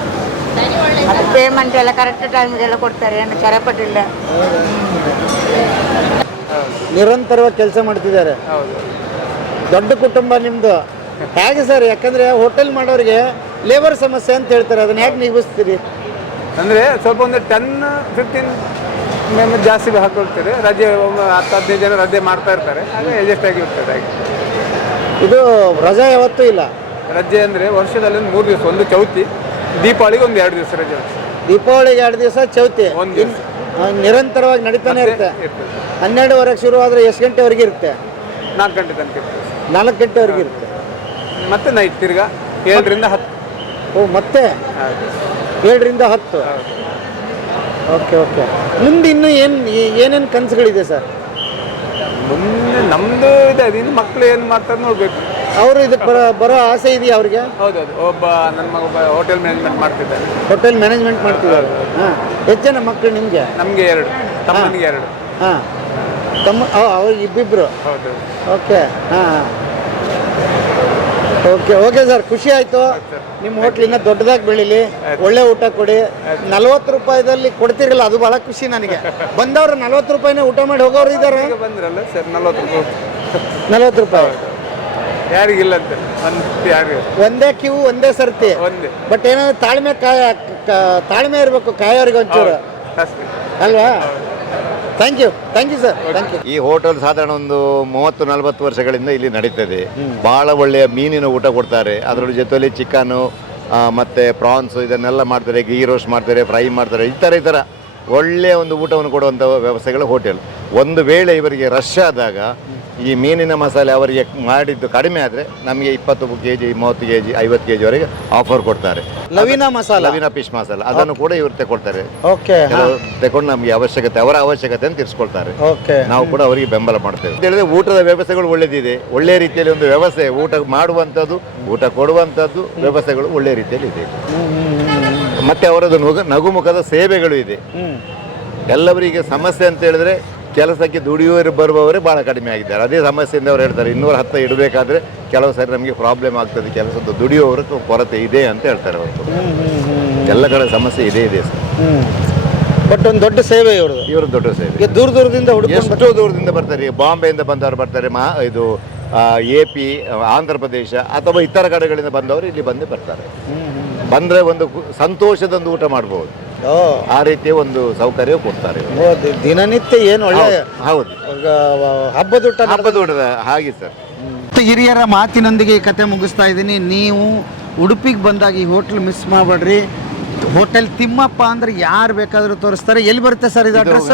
ಅದು ಪೇಮೆಂಟ್ ಎಲ್ಲ ಕರೆಕ್ಟ್ ಟೈಮಿಗೆಲ್ಲ ಕೊಡ್ತಾರೆ ಏನು ಚರಪಟ್ಟಿಲ್ಲ ನಿರಂತರವಾಗಿ ಕೆಲಸ ಮಾಡ್ತಿದ್ದಾರೆ. ಹೌದು. ದೊಡ್ಡ ಕುಟುಂಬ ನಿಮ್ಮದು ಹೇಗೆ ಸರ್ ಯಾಕಂದ್ರೆ ಹೋಟೆಲ್ ಮಾಡೋರಿಗೆ ಲೇಬರ್ ಸಮಸ್ಯೆ ಅಂತ ಹೇಳ್ತಾರೆ ಅದನ್ನ ಹೇಗೆ ನಿಭಾಯಿಸ್ತೀರಿ? ಅಂದರೆ ಸ್ವಲ್ಪ ಒಂದು ಟೆನ್ ಫಿಫ್ಟೀನ್ ಮೇಲೆ ಜಾಸ್ತಿ ಹಾಕೊಳ್ತಾರೆ. ರಜೆ ಒಂದು ಹತ್ತು ಹದಿನೈದು ಜನ ರಜೆ ಮಾಡ್ತಾ ಇರ್ತಾರೆ. ಅದೇ ಅಡ್ಜಸ್ಟ್ ಆಗಿರ್ತದೆ ಹಾಗೆ. ಇದು ರಜಾ ಯಾವತ್ತೂ ಇಲ್ಲ. ರಜೆ ಅಂದರೆ ವರ್ಷದಲ್ಲಿ ಒಂದು ಮೂರು ದಿವಸ ಒಂದು ಚೌತಿ. ದೀಪಾವಳಿಗೆ ಒಂದು ಎರಡು ದಿವಸ ರಜೆ. ದೀಪಾವಳಿಗೆ ಎರಡು ದಿವಸ ಚೌತಿ. ಒಂದು ದಿವ್ಸ. ನಿರಂತರವಾಗಿ ನಡೀತಾನೆ ಇರುತ್ತೆ. ಹನ್ನೆರಡುವರೆಗೆ ಶುರು ಆದರೆ ಎಷ್ಟು ಗಂಟೆವರೆಗೆ ಇರುತ್ತೆ? ನಾಲ್ಕು ಗಂಟೆ ತನಕ ನಾಲ್ಕು ಗಂಟೆವರೆಗೆ ಇರುತ್ತೆ. ಮತ್ತೆ ನೈಟ್ ತಿರ್ಗಾ ಏಳರಿಂದ ಹತ್ತು. ಓ ಮತ್ತೆ. ಏಳರಿಂದ ಹತ್ತು. Okay okay. ಮುಂದೆ ಇನ್ನೂ ಏನು ಏನೇನು ಕನಸುಗಳಿದೆ ಸರ್? ಮುಂದೆ ನಮ್ಮದು ಇದೆ ಅದು ಇನ್ನು ಮಕ್ಕಳು ಏನು ಮಾಡ್ತಾರೆ ನೋಡಬೇಕು. ಅವರು ಇದಕ್ಕೆ ಬರೋ ಬರೋ ಆಸೆ ಇದೆಯಾ ಅವರಿಗೆ? ಹೌದೌದು. ಒಬ್ಬ ನನ್ನ ಮಗ ಒಬ್ಬ ಹೋಟೆಲ್ ಮ್ಯಾನೇಜ್ಮೆಂಟ್ ಮಾಡ್ತಿದ್ದಾರೆ ಹೋಟೆಲ್ ಮ್ಯಾನೇಜ್ಮೆಂಟ್ ಮಾಡ್ತಿದ್ದಾರೆ. ಹಾಂ. ಎಷ್ಟು ಜನ ಮಕ್ಕಳು ನಿಮಗೆ? ನಮಗೆ ಎರಡು. ತಮ್ಮನಿಗೆ ಎರಡು. ಹಾಂ. ತಮ್ಮ ಅವ್ರಿಗೆ ಇಬ್ಬಿಬ್ರು? ಹೌದು. ಓಕೆ. ಹಾಂ ಹಾಂ. Okay okay sir. ಖುಷಿ ಆಯಿತು. ನಿಮ್ಮ ಹೋಟ್ಲ್ ಇನ್ನೂ ದೊಡ್ಡದಾಗಿ ಬೆಳೀಲಿ. ಒಳ್ಳೆ ಊಟ ಕೊಡಿ. ನಲ್ವತ್ತು ರೂಪಾಯಿದಲ್ಲಿ ಕೊಡ್ತಿರಲ್ಲ ಅದು ಭಾಳ ಖುಷಿ ನನಗೆ. ಬಂದವರು ನಲ್ವತ್ತು ರೂಪಾಯಿನೇ ಊಟ ಮಾಡಿ ಹೋಗೋರು ಇದ್ದಾರೆ. ಈಗ ಬಂದ್ರಲ್ಲ ಸರ್ ನಲ್ವತ್ತು ರೂಪಾಯಿ. ನಲ್ವತ್ತು ರೂಪಾಯಿ. ಯಾರಿಗಿಲ್ಲ ಅಂತ ಒಂದು ಯಾರಿಗೆ ಒಂದೇ ಕ್ಯೂ ಒಂದೇ ಸರ್ತಿ. ಒಂದೇ. ಬಟ್ ಏನಂದ್ರೆ ತಾಳ್ಮೆ ಕಾಯ ಕ- ತಾಳ್ಮೆ ಇರಬೇಕು ಕಾಯೋರಿಗೆ ಒಂಚೂರು. ಅಷ್ಟೇ. ಅಲ್ವಾ? Thank you thank you sir thank you ಈ ಹೋಟೆಲ್ ಸಾಧಾರಣ ಒಂದು ಮೂವತ್ತು ನಲವತ್ತು ವರ್ಷಗಳಿಂದ ಇಲ್ಲಿ ನಡೀತದೆ. ಬಹಳ ಒಳ್ಳೆಯ ಮೀನಿನ ಊಟ ಕೊಡ್ತಾರೆ. ಅದರ ಜೊತೆಯಲ್ಲಿ ಚಿಕನ್ನು ಮತ್ತು ಪ್ರಾನ್ಸ್ ಇದನ್ನೆಲ್ಲ ಮಾಡ್ತಾರೆ. ಗೀ ರೋಸ್ಟ್ ಮಾಡ್ತಾರೆ ಫ್ರೈ ಮಾಡ್ತಾರೆ. ಈ ಥರ ಈ ಥರ ಒಳ್ಳೆಯ ಒಂದು ಊಟವನ್ನು ಕೊಡುವಂಥ ವ್ಯವಸ್ಥೆಗಳು ಹೋಟೆಲ್. ಒಂದು ವೇಳೆ ಇವರಿಗೆ ರಶ್ ಆದಾಗ ಈ ಮೀನಿನ ಮಸಾಲೆ ಅವರಿಗೆ ಮಾಡಿದ್ದು ಕಡಿಮೆ ಆದರೆ ನಮಗೆ ಇಪ್ಪತ್ತು ಕೆ ಜಿ ಮೂವತ್ತು ಕೆ ಜಿ ಐವತ್ತು ಕೆ ಜಿವರೆಗೆ ಆಫರ್ ಕೊಡ್ತಾರೆ. ಲವಿನ ಮಸಾಲ? ಲವಿನ ಫಿಶ್ ಮಸಾಲ. ಅದನ್ನು ಕೂಡ ಇವರು ತಗೊಳ್ತಾರೆ ಓಕೆ ತಗೊಂಡು ನಮಗೆ ಅವಶ್ಯಕತೆ ಅವರ ಅವಶ್ಯಕತೆಯನ್ನು ತೀರಿಸ್ಕೊಳ್ತಾರೆ ಓಕೆ. ನಾವು ಕೂಡ ಅವರಿಗೆ ಬೆಂಬಲ ಮಾಡ್ತೇವೆ. ಅಂತ ಹೇಳಿದ್ರೆ ಊಟದ ವ್ಯವಸ್ಥೆಗಳು ಒಳ್ಳೆದಿದೆ. ಒಳ್ಳೆ ರೀತಿಯಲ್ಲಿ ಒಂದು ವ್ಯವಸ್ಥೆ ಊಟ ಮಾಡುವಂಥದ್ದು ಊಟ ಕೊಡುವಂಥದ್ದು ವ್ಯವಸ್ಥೆಗಳು ಒಳ್ಳೆ ರೀತಿಯಲ್ಲಿ ಇದೆ. ಮತ್ತೆ ಅವರದ್ದು ನಗು ನಗುಮುಖದ ಸೇವೆಗಳು ಇದೆ. ಎಲ್ಲವರಿಗೆ ಸಮಸ್ಯೆ ಅಂತ ಹೇಳಿದ್ರೆ ಕೆಲಸಕ್ಕೆ ದುಡಿಯುವವರು ಬರುವವರೇ ಭಾಳ ಕಡಿಮೆ ಆಗಿದ್ದಾರೆ. ಅದೇ ಸಮಸ್ಯೆಯಿಂದ ಅವ್ರು ಹೇಳ್ತಾರೆ ಇನ್ನೂರ ಹತ್ತು ಇಡಬೇಕಾದ್ರೆ ಕೆಲವು ಸಾರಿ ನಮಗೆ ಪ್ರಾಬ್ಲಮ್ ಆಗ್ತದೆ ಕೆಲಸದ ದುಡಿಯುವವರ ಕೊರತೆ ಇದೆ ಅಂತ ಹೇಳ್ತಾರೆ ಅವರು. ಎಲ್ಲ ಕಡೆ ಸಮಸ್ಯೆ ಇದೆ ಇದೆ ಸರ್. ಬಟ್ ಒಂದು ದೊಡ್ಡ ಸೇವೆ ಇವರು ಇವರು ದೊಡ್ಡ ಸೇವೆ. ಈಗ ದೂರ ದೂರದಿಂದ ಹುಡುಕೊಂಡು ಎಷ್ಟೋ ದೂರದಿಂದ ಬರ್ತಾರೆ ಬಾಂಬೆಯಿಂದ ಬಂದವರು ಬರ್ತಾರೆ ಮಾ ಇದು ಎ ಪಿ ಆಂಧ್ರ ಪ್ರದೇಶ ಅಥವಾ ಇತರ ಕಡೆಗಳಿಂದ ಬಂದವರು ಇಲ್ಲಿ ಬಂದು ಬರ್ತಾರೆ. ಬಂದರೆ ಒಂದು ಸಂತೋಷದೊಂದು ಊಟ ಮಾಡ್ಬೋದು. ಆ ರೀತಿಯ ಒಂದು ಸೌಕರ್ಯ ಕೊಡ್ತಾರೆ. ದಿನನಿತ್ಯ ಏನು ಒಳ್ಳೆ ಹೌದು ಹಬ್ಬದೊಟ್ಟ ಹಬ್ಬದ ಹಾಗೆ ಸರ್. ಮತ್ತು ಹಿರಿಯರ ಮಾತಿನೊಂದಿಗೆ ಈ ಕತೆ ಮುಗಿಸ್ತಾ ಇದ್ದೀನಿ. ನೀವು ಉಡುಪಿಗೆ ಬಂದಾಗ ಈ ಹೋಟ್ಲ್ ಮಿಸ್ ಮಾಡಬೇಡ್ರಿ. ಹೋಟೆಲ್ ತಿಮ್ಮಪ್ಪ ಅಂದ್ರೆ ಯಾರು ಬೇಕಾದರೂ ತೋರಿಸ್ತಾರೆ. ಎಲ್ಲಿ ಬರುತ್ತೆ ಸರ್ ಇದು ಅಡ್ರೆಸ್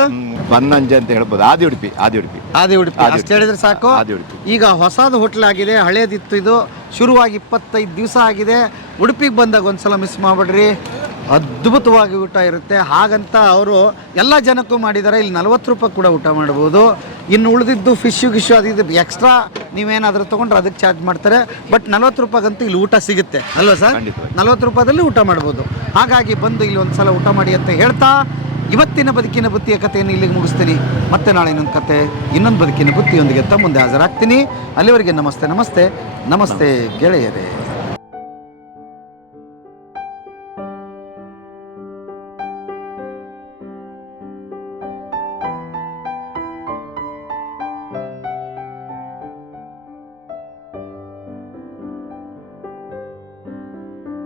ಬನ್ನಂಜೆ ಅಂತ ಹೇಳ್ಬೋದು. ಆದಿ ಉಡುಪಿ ಆದಿ ಉಡುಪಿ. ಆದಿ ಉಡುಪಿ. ಅಷ್ಟು ಹೇಳಿದ್ರೆ ಸಾಕು. ಆದಿ ಉಡುಪಿ. ಈಗ ಹೊಸದು ಹೋಟ್ಲ್ ಆಗಿದೆ. ಹಳೇದಿತ್ತು ಇದು. ಶುರುವಾಗಿ ಇಪ್ಪತ್ತೈದು ದಿವಸ ಆಗಿದೆ. ಉಡುಪಿಗೆ ಬಂದಾಗ ಒಂದ್ಸಲ ಮಿಸ್ ಮಾಡಬೇಡ್ರಿ. ಅದ್ಭುತವಾಗಿ ಊಟ ಇರುತ್ತೆ. ಹಾಗಂತ ಅವರು ಎಲ್ಲ ಜನಕ್ಕೂ ಮಾಡಿದ್ದಾರೆ. ಇಲ್ಲಿ ನಲ್ವತ್ತು ರೂಪಾಯಿ ಕೂಡ ಊಟ ಮಾಡ್ಬೋದು. ಇನ್ನು ಉಳಿದಿದ್ದು ಫಿಶ್ಶು ಗಿಶು ಅದು ಇದು ಎಕ್ಸ್ಟ್ರಾ ನೀವೇನಾದರೂ ತೊಗೊಂಡ್ರೆ ಅದಕ್ಕೆ ಚಾರ್ಜ್ ಮಾಡ್ತಾರೆ. ಬಟ್ ನಲ್ವತ್ತು ರೂಪಾಯಿಗಂತೂ ಇಲ್ಲಿ ಊಟ ಸಿಗುತ್ತೆ. ಅಲ್ವಾ ಸರ್ ನಲ್ವತ್ತು ರೂಪಾಯಿದಲ್ಲಿ ಊಟ ಮಾಡ್ಬೋದು. ಹಾಗಾಗಿ ಬಂದು ಇಲ್ಲಿ ಒಂದು ಸಲ ಊಟ ಮಾಡಿ ಅಂತ ಹೇಳ್ತಾ ಇವತ್ತಿನ ಬದುಕಿನ ಬುತ್ತಿಯ ಕಥೆಯನ್ನು ಇಲ್ಲಿಗೆ ಮುಗಿಸ್ತೀನಿ. ಮತ್ತೆ ನಾಳೆ ಇನ್ನೊಂದು ಕತೆ ಇನ್ನೊಂದು ಬದುಕಿನ ಬುತ್ತಿಯೊಂದಿಗೆ ತಮ್ಮ ಮುಂದೆ ಹಾಜರಾಗ್ತೀನಿ. ಅಲ್ಲಿವರೆಗೆ ನಮಸ್ತೆ ನಮಸ್ತೆ ನಮಸ್ತೆ. ಗೆಳೆಯರೇ.